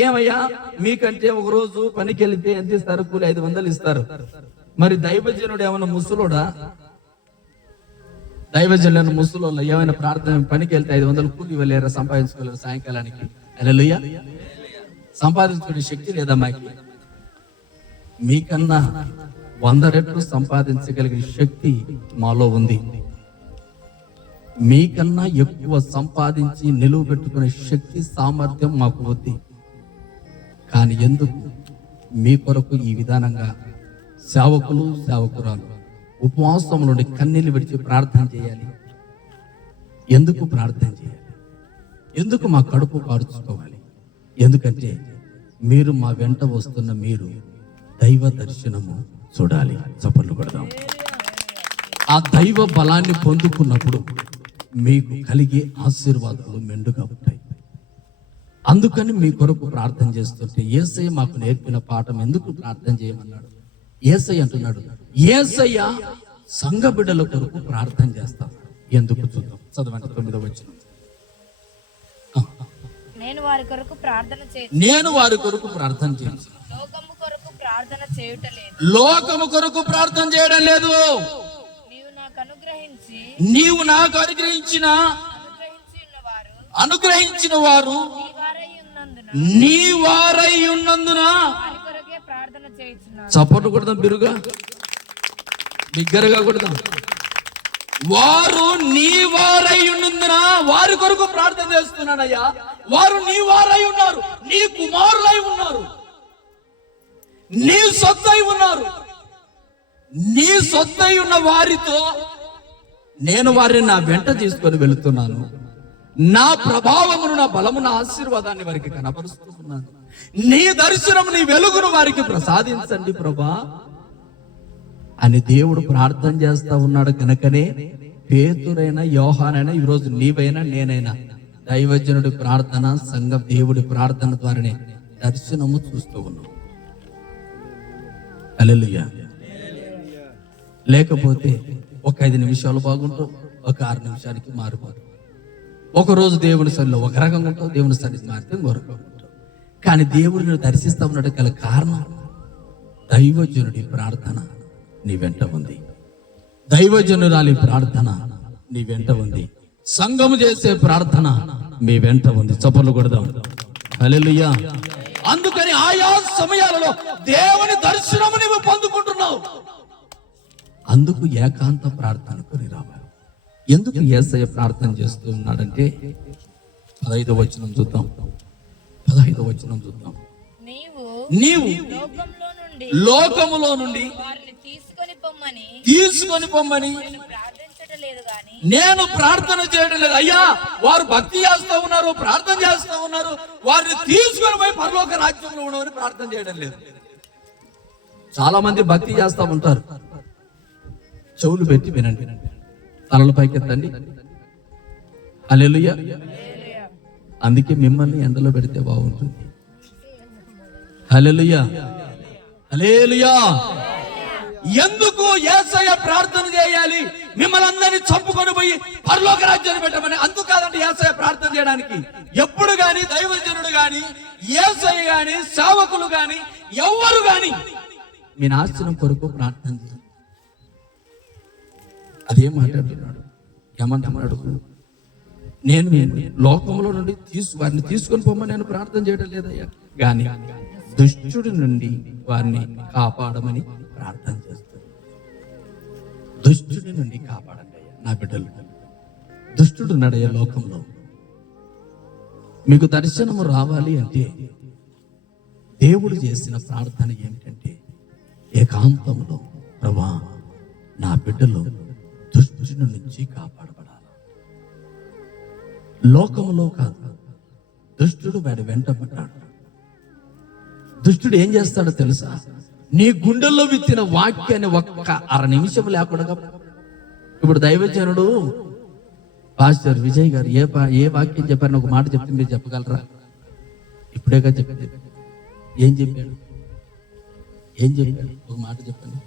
ఏమయ్యా మీకంటే ఒక రోజు పనికి వెళ్తే ఎంత ఇస్తారు? కూలి 500 ఇస్తారు. మరి దైవజనుడు ఏమైనా ముసలోడా? దైవజనుడు ముసలోళ్ళ ఏమైనా ప్రార్థన పనికి వెళ్తే 500 కూలి ఇవ్వలేరా? సంపాదించుకోలేరు సాయంకాలానికి? హల్లెలూయా. సంపాదించుకునే శక్తి లేదా మాకి? మీకన్నా 100 రెట్లు సంపాదించగలిగిన శక్తి మాలో ఉంది. మీకన్నా ఎక్కువ సంపాదించి నిలువ పెట్టుకునే శక్తి సామర్థ్యం మాకు ఉంది. కానీ ఎందుకు మీ కొరకు ఈ విధానంగా సేవకులు సేవకురాలు ఉపవాసం నుండి కన్నీళ్లు విడిచి ప్రార్థన చేయాలి? ఎందుకు ప్రార్థన చేయాలి? ఎందుకు మా కడుపు కాడుచుకోవాలి? ఎందుకంటే మీరు మా వెంట వస్తున్న మీరు దైవ దర్శనము చూడాలి. చప్పట్లు కొడదాం. ఆ దైవ బలాన్ని పొందుకున్నప్పుడు మీకు కలిగే ఆశీర్వాదాలు మెండుగా ఉంటాయి. అందుకని మీ కొరకు ప్రార్థన చేస్తుంటే యేసయ్య మాకు నేర్పిన పాఠం ఎందుకు ప్రార్థన చేయమన్నాడు? యేసయ్య అంటున్నాడు, యేసయ్య సంఘ బిడ్డల కొరకు ప్రార్థన చేస్తాడు. ఎందుకు చూద్దాం. చదవండి 9వ వచనం. నేను వారి కొరకు ప్రార్థన చేసి లోకము కొరకు ప్రార్థన చేయుటలేదు. లోకము కొరకు ప్రార్థన చేయడం లేదు. నీవు నాకు అనుగ్రహించిన వారు నీ వారై ఉన్నందున చప్పట్లు కొడదాం. బిగ్గరగా కొడదాం. వారు నీ వారై ఉన్నందున వారి కొరకు ప్రార్థన చేస్తున్నాడయ్యా. వారు నీ వారై ఉన్నారు, నీ కుమారులై ఉన్నారు, నీ సొత్తై ఉన్నారు. నీ సొత్తై ఉన్న వారితో నేను వారిని నా వెంట తీసుకొని వెళుతున్నాను. నా ప్రభావమును, నా బలము, నా ఆశీర్వాదాన్ని వారికి కనపరుస్తున్నాను. నీ దర్శనం, నీ వెలుగును వారికి ప్రసాదించండి ప్రభా అని దేవుడు ప్రార్థన చేస్తా ఉన్నాడు. కనుకనే పేతురైనా యోహానైనా ఈరోజు నీవైనా నేనైనా దైవజనుడి ప్రార్థన, సంఘం దేవుడి ప్రార్థన ద్వారానే దర్శనము చూస్తూ ఉన్నాం. హల్లెలూయా. లేకపోతే ఒక 5 నిమిషాలు బాగుంటావు, ఒక 6 నిమిషానికి మారిపోతావు. ఒక రోజు దేవుని సన్నిధిలో ఒక రకంగా ఉంటావు, దేవుని సన్నిధి మారితే ఇంకో రకంగా ఉంటావు. కానీ దేవుడిని దర్శిస్తా ఉన్నాడు గల కారణం దైవజనుడి ప్రార్థన నీ వెంట ఉంది. దైవజనురాలి ప్రార్థన నీ వెంట ఉంది. సంఘము చేసే ప్రార్థన మీ వెంట ఉంది. చప్పట్లు కొడదాం. హల్లెలూయా. అందుకని ఆయా సమయాలలో దేవుని దర్శనము నీవు పొందుకుంటున్నావు. అందుకు ఏకాంత ప్రార్థన కొని రావాలి. ఎందుకు యేసయ్య ప్రార్థన చేస్తూ ఉన్నాడంటే 15వ వచనం చూద్దాం. 15వ వచనం చూద్దాం. నీవు లోకములో నుండి తీసుకొని పొమ్మని నేను ప్రార్థన చేయడం లేదు. అయ్యా వారు భక్తి చేస్తూ ఉన్నారు, ప్రార్థన చేస్తూ ఉన్నారు, వారిని తీసుకొని పోయి పరలోక రాజ్యంలో ఉండవని ప్రార్థన చేయడం లేదు. చాలా మంది భక్తి చేస్తూ ఉంటారు. చెవులు పెట్టి వినండి, తలలు పైకెత్తండి. హల్లెలూయా. అందుకే మిమ్మల్ని ఎండలో పెడితే బాగుంటుంది. హల్లెలూయా. హల్లెలూయా. ఎందుకు యేసయ్య ప్రార్థన చేయాలి? మిమ్మల్ని అందరినీ చంపుకొని పోయి పరలోక రాజ్యాన్ని పెట్టమని అందుకు కాదండి యేసయ్య ప్రార్థన చేయడానికి. ఎప్పుడు గాని దైవజనుడు గాని, యేసయ్య గాని, సేవకులు గాని, ఎవ్వరు గాని మీ నాశనం కొరకు ప్రార్థన చేయాలి. అదేం మాట్లాడుతున్నాడు? ఏమంటున్నాడు? నేను లోకంలో నుండి వారిని తీసుకొని పోమని నేను ప్రార్థన చేయడం లేదయ్యా, గాని దుష్టుడి నుండి వారిని కాపాడమని ప్రార్థన చేస్తాను. దుష్టుడి నుండి కాపాడండి అయ్యా నా బిడ్డలు. దుష్టుడు నడయ్యా లోకంలో. మీకు దర్శనము రావాలి అంటే దేవుడు చేసిన ప్రార్థన ఏమిటంటే ఏకాంతంలో, ప్రభా నా బిడ్డలు దుష్టుడి నుంచి కాపాడబడాలి. లోకములో కాదు, దుష్టుడు వాడి వెంట పడ్డాడు. దుష్టుడు ఏం చేస్తాడో తెలుసా? నీ గుండెల్లో విత్తిన వాక్యాన్ని ఒక్క అర నిమిషం లేకుండా. ఇప్పుడు దైవజనుడు పాస్టర్ విజయ్ గారు ఏ వాక్యం చెప్పారని ఒక మాట చెప్తే మీరు చెప్పగలరా? ఇప్పుడేగా చెప్పింది. ఏం చెప్పాడు? ఒక మాట చెప్పండి,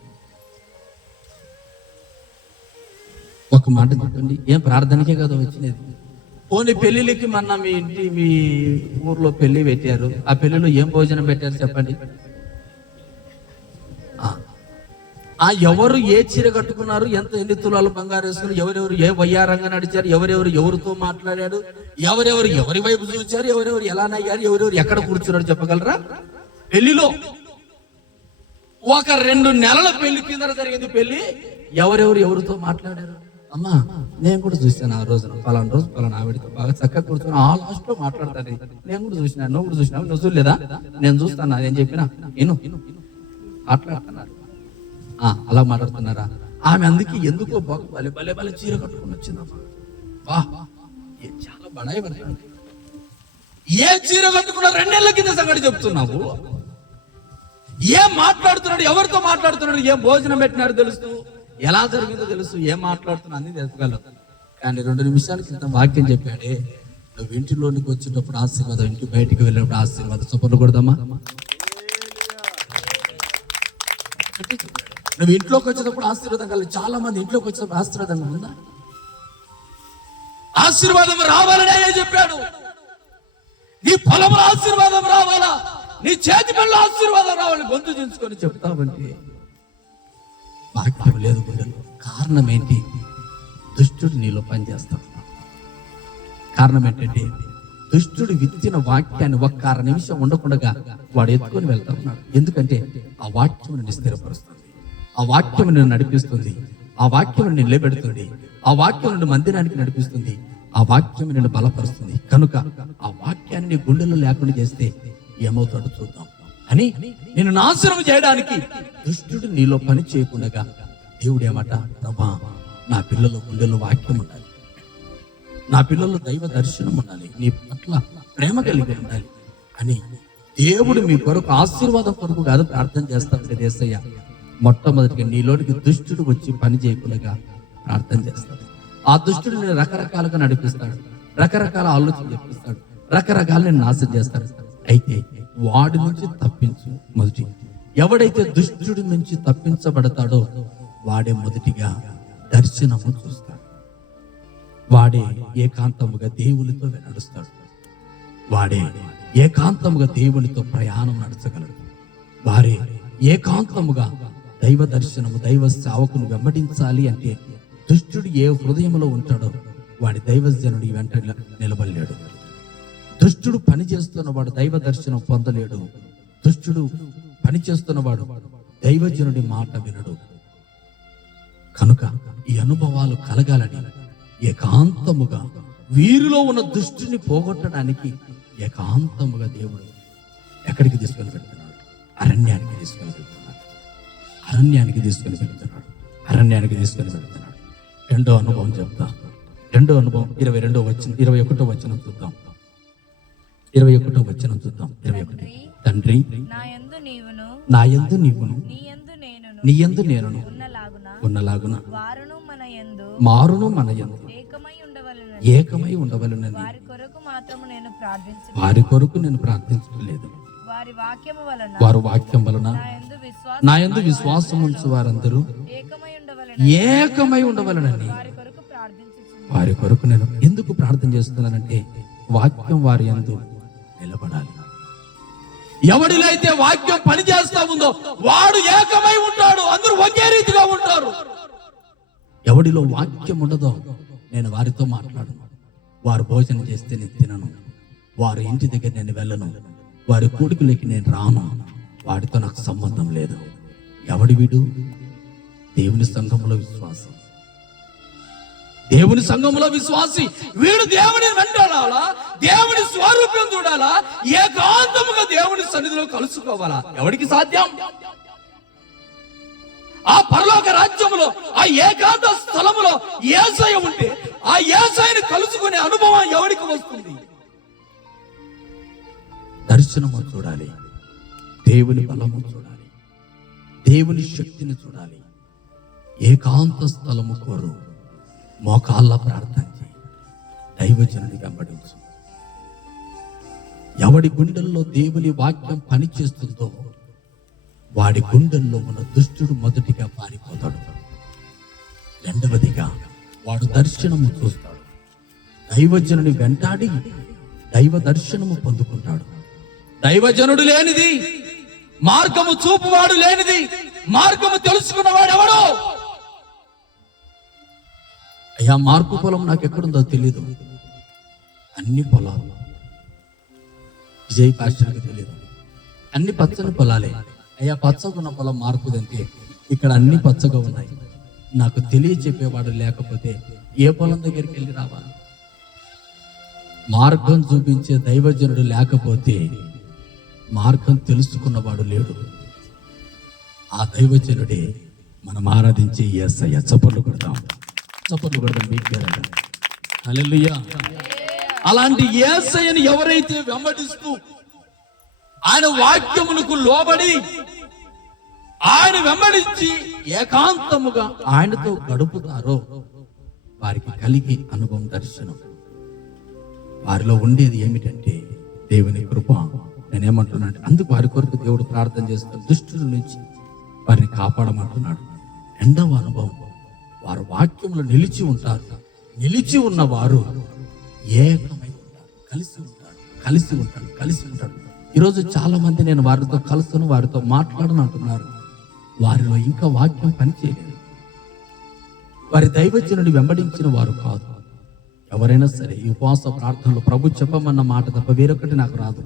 ఒక మాట చెప్పండి. ఏం ప్రార్థనకే కదా వచ్చినది? పోనీ పెళ్లికి మొన్న మీ ఊర్లో పెళ్లి పెట్టారు, ఆ పెళ్లిలో ఏం భోజనం పెట్టారు చెప్పండి? ఎవరు ఏ చీర కట్టుకున్నారు, ఎన్ని తులాలు బంగారు వేసుకున్నారు, ఎవరెవరు ఏ వయ్యారంగా నడిచారు, ఎవరితో మాట్లాడాడు, ఎవరి వైపు చూచారు, ఎవరెవరు ఎలా నయ్యారు, ఎవరెవరు ఎక్కడ కూర్చున్నారు చెప్పగలరా? పెళ్లిలో ఒక 2 నెలల పెళ్లి కింద జరిగింది పెళ్లి. ఎవరితో మాట్లాడారు? అమ్మా నేను కూడా చూసాను ఆ రోజున, పలానా రోజు పలానా ఆవిడతో బాగా చక్కగా కూర్చొని ఆ లాస్ట్ లో మాట్లాడతారు. నేను కూడా చూసినా, నువ్వు కూడా చూసినావు, నువ్వు చూడలేదా? నేను చూస్తాను, నేను చెప్పినా నేను మాట్లాడుతున్నారు. అలా మాట్లాడుతున్నారా? ఆమె అందుకే ఎందుకో భలే భలే భలే చీర కట్టుకుని వచ్చిందమ్మా. చాలా బడాయి పడతాడు. ఏ చీర కట్టుకున్నా 2 నెలల కింద సంగతి చెప్తున్నావు. ఏం మాట్లాడుతున్నాడు, ఎవరితో మాట్లాడుతున్నాడు, ఏం భోజనం పెట్టినాడు తెలుసు, ఎలా జరిగిందో తెలుసు, ఏం మాట్లాడుతున్నా అన్ని తెలుసుకోగలరు. కానీ 2 నిమిషాల క్రితం వాక్యం చెప్పాడే, నువ్వు ఇంటిలోనికి వచ్చేటప్పుడు ఆశీర్వాదం, ఇంటి బయటికి వెళ్ళినప్పుడు ఆశీర్వాదం. చొప్పలు కొడదామా? నువ్వు ఇంట్లోకి వచ్చేటప్పుడు ఆశీర్వాదం కలదు. చాలా మంది ఇంట్లోకి వచ్చేటప్పుడు ఆశీర్వాదంగా ఉందా? ఆశీర్వాదం రావాలని చెప్పాడు. నీ పొలంలో ఆశీర్వాదం రావాలా, నీ చేతి పనిలో ఆశీర్వాదం రావాలని గొంతు చించుకొని చెప్తావంటే వాక్యం లేదు గుండెలో. కారణం ఏంటి? దుష్టుడు నీలో పనిచేస్తాడు. కారణం ఏంటంటే దుష్టుడు విత్తిన వాక్యాన్ని ఒక్క 1 నిమిషం ఉండకుండా వాడు ఎత్తుకొని వెళ్తా ఉన్నాడు. ఎందుకంటే ఆ వాక్యం నిన్ను స్థిరపరుస్తుంది, ఆ వాక్యం నిన్ను నడిపిస్తుంది, ఆ వాక్యం నిన్ను నిలబెడుతుంది, ఆ వాక్యం నిన్ను మందిరానికి నడిపిస్తుంది, ఆ వాక్యం నిన్ను బలపరుస్తుంది. కనుక ఆ వాక్యాన్ని నీ గుండెల్లో లేకుండా చేస్తే ఏమవుతాడో చూద్దాం అని నిన్ను నాశనం చేయడానికి దుష్టుడు నీలో పని చేయకుండా దేవుడు ఏమాట, ప్రభా నా పిల్లల గుండెల్లో వాక్యం ఉండాలి, నా పిల్లల్లో దైవ దర్శనం ఉండాలి, నీ పట్ల ప్రేమ కలిగి ఉండాలి అని దేవుడు మీ కొరకు ఆశీర్వాదం కొరకు కాదు ప్రార్థన చేస్తాడు. యేసయ్య మొట్టమొదటిగా నీలోనికి దుష్టుడు వచ్చి పని చేయకుండా ప్రార్థన చేస్తాడు. ఆ దుష్టుడు నేను రకరకాలుగా నడిపిస్తాడు, రకరకాల ఆలోచన చెప్పిస్తాడు, రకరకాల నేను నాశనం చేస్తాడు. అయితే వాడి నుంచి తప్పించు. మొదటి ఎవడైతే దుష్టుడి నుంచి తప్పించబడతాడో వాడే మొదటిగా దర్శనము చూస్తాడు, వాడే ఏకాంతముగా దేవునితో నడుస్తాడు, వాడే ఏకాంతముగా దేవునితో ప్రయాణం నడచగలడు, వారే ఏకాంతముగా దైవ దర్శనము దైవ సేవకును వెంబడించాలి. అంటే దుష్టుడు ఏ హృదయంలో ఉంటాడో వాడి దైవజనుడి వెంట నిలబడలేడు. దుష్టుడు పని చేస్తున్నవాడు దైవ దర్శనం పొందలేడు. దుష్టుడు పని చేస్తున్నవాడు దైవజనుడి మాట వినడు. కనుక ఈ అనుభవాలు కలగాలని ఏకాంతముగా వీరిలో ఉన్న దుష్టిని పోగొట్టడానికి ఏకాంతముగా దేవుడు ఎక్కడికి తీసుకొని వెళ్తున్నాడు? అరణ్యానికి తీసుకొని వెళ్తున్నాడు, అరణ్యానికి తీసుకొని వెళ్తున్నాడు, అరణ్యానికి తీసుకొని వెళ్తున్నాడు. రెండో అనుభవం చెప్తా. రెండో అనుభవం 21వ వచనం చూద్దాం. 21వ వచనం చూద్దాం. 21. తండ్రి నా యందు నీవును నీ యందు నేనును ఉన్నలాగున మారును మన యందు ఏకమై ఉండవలెనని వారి కొరకు నేను ప్రార్థించడం లేదు. వారి వాక్యం వలన నా యందు విశ్వాసం ఉంచు వారందరూ ఏకమై ఉండవలెనని వారి కొరకు నేను ఎందుకు ప్రార్థన చేస్తున్నానంటే వాక్యం వారి యందు నిలబడాలి. ఎవడిలో అయితే వాక్యం పని చేస్తా ఉందో వాడు ఏకమై ఉంటాడు, అందరూ ఒకే రీతిగా ఉంటారు. ఎవడిలో వాక్యం ఉండదో నేను వారితో మాట్లాడను, వారు భోజనం చేస్తే నేను తినను, వారి ఇంటి దగ్గర నేను వెళ్ళను, వారి కూడికలకి నేను రాను, వాడితో నాకు సంబంధం లేదు. ఎవడి వీడు? దేవుని సంఘంలో విశ్వాసి, దేవుని సంఘంలో విశ్వాసి వీడు దేవుని వెంటాడాలా, దేవుని స్వరూపం చూడాలా, ఏకాంతముగా దేవుని సన్నిధిలో కలుసుకోవాలా. ఎవడికి సాధ్యం? ఆ పరలోక రాజ్యములో ఆ ఏకాంత స్థలములో యేసయ్య ఉంటే ఆ యేసయ్యని కలుసుకునే అనుభవం ఎవరికి వస్తుంది? దర్శనము చూడాలి, దేవుని బలము చూడాలి, దేవుని శక్తిని చూడాలి. ఏకాంత స్థలము కోరు, మోకాళ్ళ ప్రార్థన చేయి, దైవజనుడి వెంబడించు. ఎవడి గుండెల్లో దేవుని వాక్యం పనిచేస్తుందో వాడి గుండెల్లో ఉన్న దుష్టుడు మొదటిగా పారిపోతాడు. రెండవదిగా వాడు దర్శనము చూస్తాడు. దైవజనుని వెంటాడి దైవ దర్శనము పొందుకుంటాడు. దైవజనుడు లేనిది, మార్గము చూపువాడు లేనిది, మార్గము తెలుసుకున్నవాడు ఎవడో? అయ్యా, మార్పు పొలం నాకు ఎక్కడుందో తెలీదు. అన్ని పొలాలు విజయ్ పాస్టర్కి తెలియదు. అన్ని పచ్చని పొలాలే. అయ్యా, పచ్చగున్న పొలం మార్పుదంటే ఇక్కడ అన్ని పచ్చగా ఉన్నాయి. నాకు తెలియచెప్పేవాడు లేకపోతే ఏ పొలం దగ్గరికి వెళ్ళి రావాలి? మార్గం చూపించే దైవజనుడు లేకపోతే మార్గం తెలుసుకున్నవాడు లేడు. ఆ దైవజనుడే మనం ఆరాధించే యేసయ్య. చప్పట్లు కొడదాం, చప్పట్లు కొడదాం. హల్లెలూయా. అలాంటి యేసయ్యను ఎవరైతే వెంబడిస్తూ ఆయన వాక్యములకు లోబడి ఆయన వెంబడించి ఏకాంతముగా ఆయనతో గడుపుతారో వారికి కలిగే అనుభవం, దర్శనం. వారిలో ఉండేది ఏమిటంటే దేవుని కృప. నేనేమంటున్నాను, అందుకు వారి కొరకు దేవుడు ప్రార్థన చేస్తాడు, దుష్టుల నుంచి వారిని కాపాడమంటున్నాడు. రెండవ అనుభవం, వారు వాక్యంలో నిలిచి ఉంటారు. నిలిచి ఉన్న వారు ఏకమై ఉంటారు, కలిసి ఉంటారు, కలిసి ఉంటారు, కలిసి ఉంటారు. ఈరోజు చాలా మంది నేను వారితో కలుస్తాను, వారితో మాట్లాడను అంటున్నారు. వారిలో ఇంకా వాక్యం పనిచేయలేదు. వారి దైవజనుడి వెంబడించిన వారు కాదు. ఎవరైనా సరే ఈ ఉపవాస ప్రార్థనలో ప్రభు చెప్పమన్న మాట తప్ప వేరొకటి నాకు రాదు.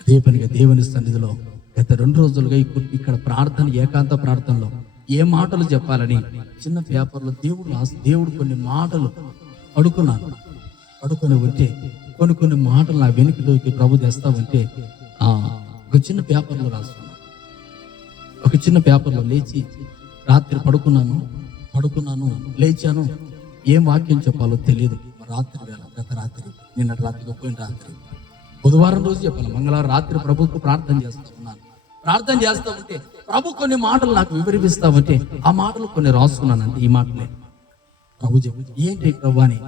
అదే పనిగా దేవుని సన్నిధిలో గత 2 రోజులుగా ఇక్కడ ప్రార్థన, ఏకాంత ప్రార్థనలో ఏ మాటలు చెప్పాలని చిన్న పేపర్లో దేవుడు కొన్ని మాటలు పడుకొని ఉంటే కొన్ని మాటలు నా వెనుకలోకి ప్రభు తెస్తా ఉంటే ఒక చిన్న పేపర్లో రాస్తున్నాను. ఒక చిన్న పేపర్లో లేచి రాత్రి పడుకున్నాను, లేచాను. ఏం వాక్యం చెప్పాలో తెలియదు. రాత్రి వేళ, గత రాత్రి, నిన్న రాత్రి, పోయిన రాత్రి, బుధవారం రోజు చెప్పాలి. మంగళవారం రాత్రి ప్రభుకు ప్రార్థన చేస్తా ఉన్నాను. ప్రార్థన చేస్తా ఉంటే ప్రభు కొన్ని మాటలు నాకు వివరిస్తా ఉంటే ఆ మాటలు కొన్ని రాసుకున్నాను. అంటే ఈ మాటలే ప్రభు చెప్పు, ఏంటి ప్రభు అని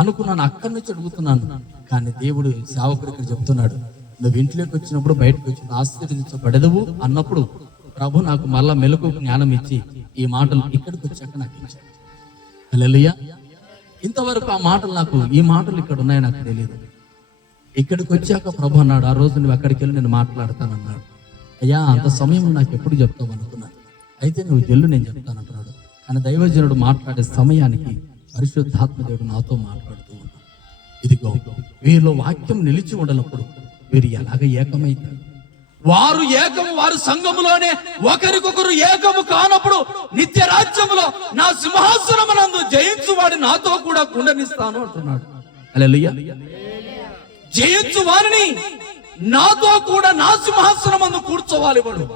అనుకున్నాను. అక్కడి నుంచి అడుగుతున్నాను. కానీ దేవుడు సేవకుడు ఇక్కడ చెప్తున్నాడు, నువ్వు ఇంట్లోకి వచ్చినప్పుడు బయటకు వచ్చి ఆశీర్వదించబడదువు అన్నప్పుడు ప్రభు నాకు మళ్ళా మెలకు జ్ఞానం ఇచ్చి ఈ మాటలు ఇక్కడికి వచ్చాక నాకు ఇచ్చాడు. హల్లెలూయా. ఇంతవరకు ఈ మాటలు ఇక్కడ ఉన్నాయని నాకు తెలియదు. ఇక్కడికి వచ్చాక ప్రభు అన్నాడు, ఆ రోజు నువ్వు అక్కడికి వెళ్ళి నేను మాట్లాడతానన్నాడు. అయ్యా, అంత సమయం నాకు ఎప్పుడు చెప్తావు అనుకున్నాను. అయితే నువ్వు వెళ్ళు, నేను చెప్తానంటున్నాడు. కానీ దైవజనుడు మాట్లాడే సమయానికి పరిశుద్ధాత్మ దేవుడు నాతో మాట్లాడుతూ ఉన్నాడు. ఇదిగో, వీరిలో వాక్యం నిలిచి ఉండనప్పుడు వీరు ఎలాగ ఏకమైతారు? వారు సంఘములోనే ఒకరికొకరు ఏకము కానప్పుడు నిత్య రాజ్యములో నా సింహాసనమునందు జయించు వాడి నాతో కూడా కుండనిస్తాను అంటున్నాడు. హల్లెలూయా. జయించు వారిని నాతో కూడా నా సింహాసనమందు కూర్చోవాలి వాడు.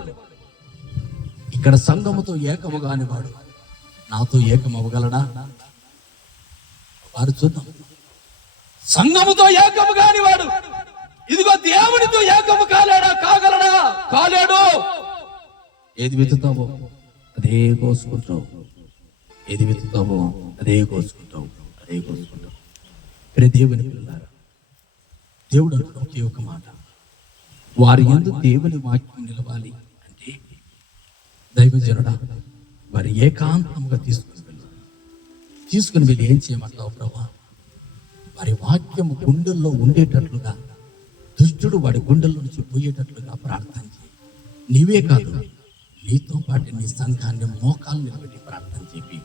ఇక్కడ సంఘముతో ఏకము కాని వాడు నాతో ఏకమవ్వగలడా? వారు చూద్దాం. సంఘముతో ఏకము కాని వాడు ఇదిగో దేవునితో ఏకము కాగలడా? కాలేడు. ఏది విత్తుతావో అదే కోసుకుంటావు, ఏది విత్తుతావో అదే కోసుకుంటావు. దేవుని పిల్లారా, దేవుడు అంటున్న ఒకే ఒక మాట, వారి యందు దేవుని వాక్యం నిలవాలి అంటే దైవజనుడా వారి ఏకాంతంగా తీసుకుని వెళ్ళి ఏం చేయమంటావు ప్రభా? వారి వాక్యము గుండెల్లో ఉండేటట్లుగా, దుష్టుడు వాడి గుండెల్లో నుంచి పోయేటట్లుగా ప్రార్థన చేయి. నీవే కాదు, నీతో పాటు నీ సంఘాన్ని మోకాలు నిలబెట్టి ప్రార్థన చేపి.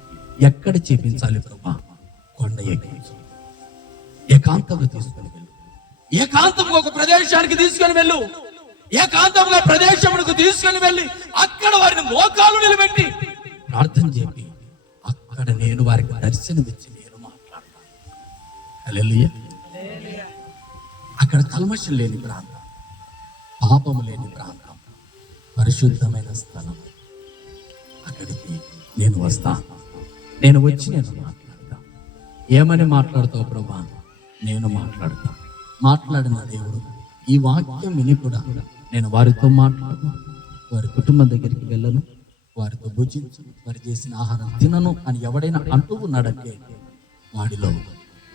ఎక్కడ చేపించాలి ప్రభా? కొండ ఎక్కించు. ఏకాంతంగా తీసుకొని వెళ్ళు. ఏకాంతంగా ఒక ప్రదేశానికి తీసుకొని వెళ్ళు. ఏకాంతంగా ప్రదేశమునకు తీసుకొని వెళ్ళి అక్కడ వారిని మోకాలు నిలబెట్టి ప్రార్థన చేపి అక్కడ నేను వారికి దర్శనమిచ్చి నేను మాట్లాడతాను. హల్లెలూయా. అక్కడ కల్మషం లేని ప్రాంతం, పాపము లేని ప్రాంతం, పరిశుద్ధమైన స్థలం. అక్కడికి నేను వస్తాను. నేను వచ్చి నేను మాట్లాడతా. ఏమని మాట్లాడతావు ప్రభా? నేను మాట్లాడతా. మాట్లాడిన దేవుడు ఈ వాక్యం విని కూడా నేను వారితో మాట్లాడను. వారి కుటుంబం దగ్గరికి వెళ్ళను, వారితో భుజించు, వారు చేసిన ఆహారం తినను అని ఎవడైనా అంటూ ఉన్నాడంటే వాడిలో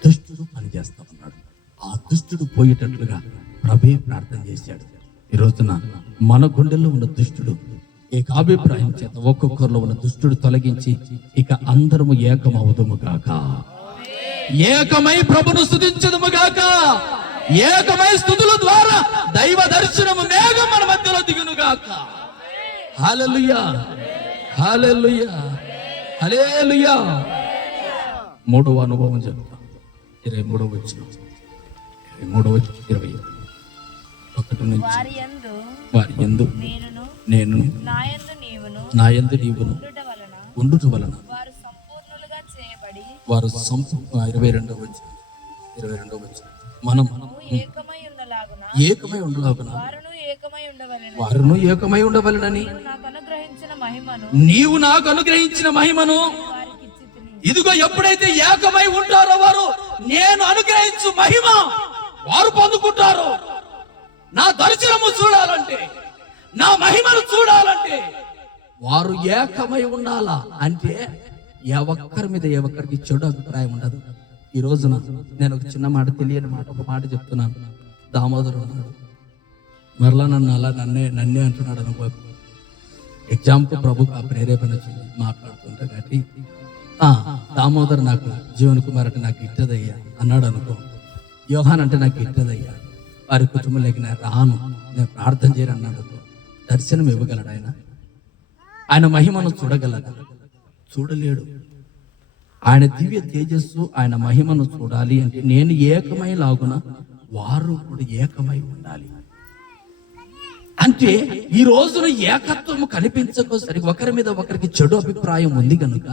దుష్టుడు పనిచేస్తా ఉన్నాడు. ఆ దుష్టుడు పోయేటట్లుగా ప్రభే ప్రార్థన చేశాడు. ఈ రోజున మన గుండెల్లో ఉన్న దుష్టుడు ఏకాభిప్రాయం చేత ఒక్కొక్కరిలో ఉన్న దుష్టుడు తొలగించి ఇక అందరము ఏకమవుదుము గాక, ఏకమై ప్రభును స్తుతించుదుము గాక, ఏకమై స్తుతుల ద్వారా దైవ దర్శనము మేఘం మన మధ్యలో దిగును గాక. హల్లెలూయా, హల్లెలూయా, హల్లెలూయా. మూడవ అనుభవం చెప్తా. 23వ వచనం, 21 నుంచి. వారి యందు నేను నా యందు నీవును ఉండుట వలన వారు 22వ వచనం మనం ఏకమై ఉండలాగున వారును ఏకమై ఉండవలెనని నీవు నాకు అనుగ్రహించిన మహిమను ఇదిగో ఎప్పుడైతే ఏకమై ఉంటారో వారు నేను అనుగ్రహించు మహిమ వారు పొందుకుంటారు. నా దర్శనము చూడాలంటే, నా మహిమను చూడాలంటే వారు ఏకమై ఉండాలా. అంటే ఏ ఒక్కరి మీద ఏ ఒక్కరికి చెడు అభిప్రాయం ఉండదు. ఈ రోజున నేను ఒక చిన్న మాట, తెలియని మాట, ఒక మాట చెప్తున్నాను. దామోదరు ఉన్నాడు, మరలా నన్ను అలా నన్నే అంటున్నాడు అనుకో. ఎగ్జాంపుల్ ప్రభుకు ఆ ప్రేరేపణ వచ్చింది మాట్లాడుతుంటా కాబట్టి దామోదర్ నాకు జీవన్ కుమార్ అంటే నాకు ఇట్టదయ్యా అన్నాడు అనుకో. యోహాన్ అంటే నాకు ఇట్టదయ్యా, వారి కుటుంబంలోకి నేను రాను, నేను ప్రార్థన చేయను అన్నాడు అనుకో. దర్శనం ఇవ్వగలడు ఆయన? ఆయన మహిమను చూడగలడు? చూడలేడు. ఆయన దివ్య తేజస్సు, ఆయన మహిమను చూడాలి అంటే నేను ఏకమై లాగున వారు కూడా ఏకమై ఉండాలి. అంటే ఈ రోజున ఏకత్వం కనిపించకోసరికి ఒకరి మీద ఒకరికి చెడు అభిప్రాయం ఉంది కనుక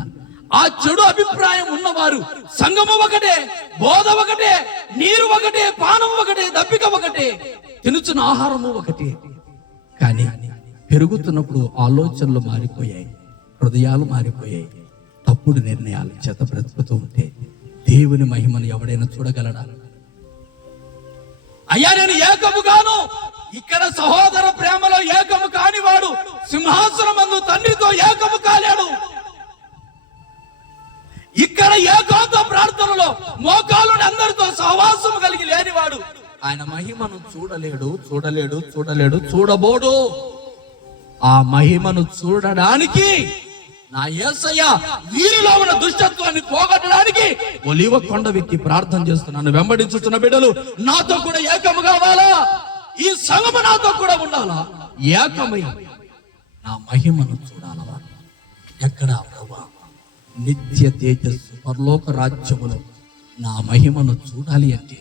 ఆ చెడు అభిప్రాయం ఉన్నవారు సంగము ఒకటే, బోధ ఒకటే, నీరు ఒకటే, పానం ఒకటే, దప్పిక ఒకటే, తినుచున్న ఆహారము ఒకటే. కానీ పెరుగుతున్నప్పుడు ఆలోచనలు మారిపోయాయి, హృదయాలు మారిపోయాయి, తప్పుడు నిర్ణయాలు చేత బ్రతుకుతూ ఉంటే దేవుని మహిమను ఎవడైనా చూడగలడా? అయ్యా నేను ఏకముగాను, ఇక్కడ సహోదర ప్రేమలో ఏకము కానివాడు సింహాసనమందు తండ్రితో ఏకము కాలేడు. ఇక్కడ ఏకాంత ప్రార్థనలో మోకాలుని అందరితో సహవాసము కలిగి లేనివాడు ఆయన మహిమను చూడలేడు, చూడలేడు, చూడలేడు, చూడబోడు. ఆ మహిమను చూడడానికి నా యేసయ్య వీరిలో ఉన్న దుష్టత్వాన్ని పోగొట్టడానికి ఒలివ కొండ వెక్కి ప్రార్థన చేస్తున్నాను. వెంబడించుతున్న బిడ్డలు నాతో కూడా ఏకము కావాలా? ఈ సంగము నాతో కూడా ఉండాలా? ఏకమై నా మహిమను చూడాలవా? ఎక్కడ ప్రభా? నిత్య తేజస్సు పరలోక రాజ్యములో నా మహిమను చూడాలి అంటే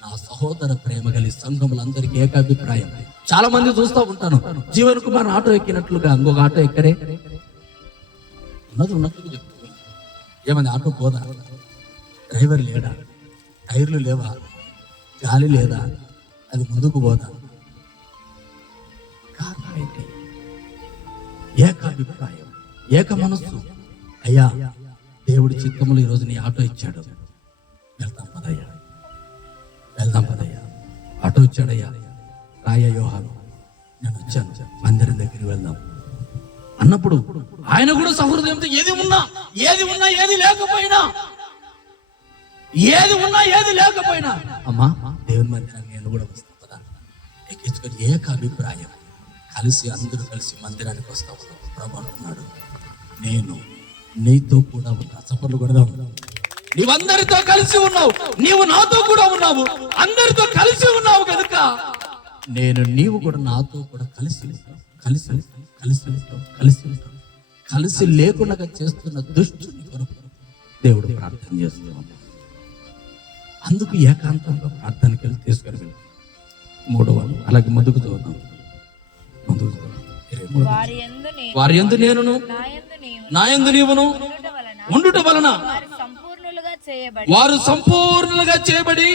నా సహోదర ప్రేమ గలి సంఘములందరికీ ఏకాభిప్రాయం. చాలా మంది చూస్తూ ఉంటాను, జీవన్ కుమార్ ఆటో ఎక్కినట్లుగా ఇంకొక ఆటో ఎక్కడే ఉన్నట్లుగా చెప్తున్నా. ఏమంది ఆటో పోదా? డ్రైవర్ లేడా? టైర్లు లేవా? గాలి లేదా? అది ముందుకు పోదా? కారణం ఏంటి? ఏకాభిప్రాయం, ఏక మనస్సు. అయ్యా దేవుడి చిత్తములు ఈరోజు నీ ఆటో ఇచ్చాడు, వెళ్దాం పదయ్యా, వెళ్దాం పదయ్యా. ఆటో ఇచ్చాడయ్యా, రాయ యోహాను నేను వచ్చాను, మందిరం దగ్గరికి వెళ్దాం అన్నప్పుడు ఆయన కూడా సహృదయంతో ఏది ఉన్నా ఏది లేకపోయినా అమ్మా దేవుని మందిరానికి నేను కూడా వస్తాను కదా ఎక్కించుకొని ఏకాభిప్రాయం కలిసి అందరూ కలిసి మందిరానికి వస్తా ఉన్నాం. ప్రభు అంటున్నాడు నేను నీతో కూడా ఉన్నా. చప్పట్లు కొడదాం. నీవందరితో కలిసి ఉన్నావు, నీవు నాతో కూడా ఉన్నావు, అందరితో కలిసి ఉన్నావు కనుక నేను నీవు కూడా నాతో కూడా కలిసి లేకుండా చేస్తున్న దుష్టుని కొరకు దేవుడు ప్రార్థన చేస్తూ ఉన్నాడు. అందుకు ఏకాంతంగా ప్రార్థనకి వెళ్ళి తీసుకొని వెళ్ళి 3వ అలాగే ముందుకు చదువుతాం. వారి యందు నేనును నా యందు నీవును ఉండుట వలన వారు సంపూర్ణులుగా చేయబడి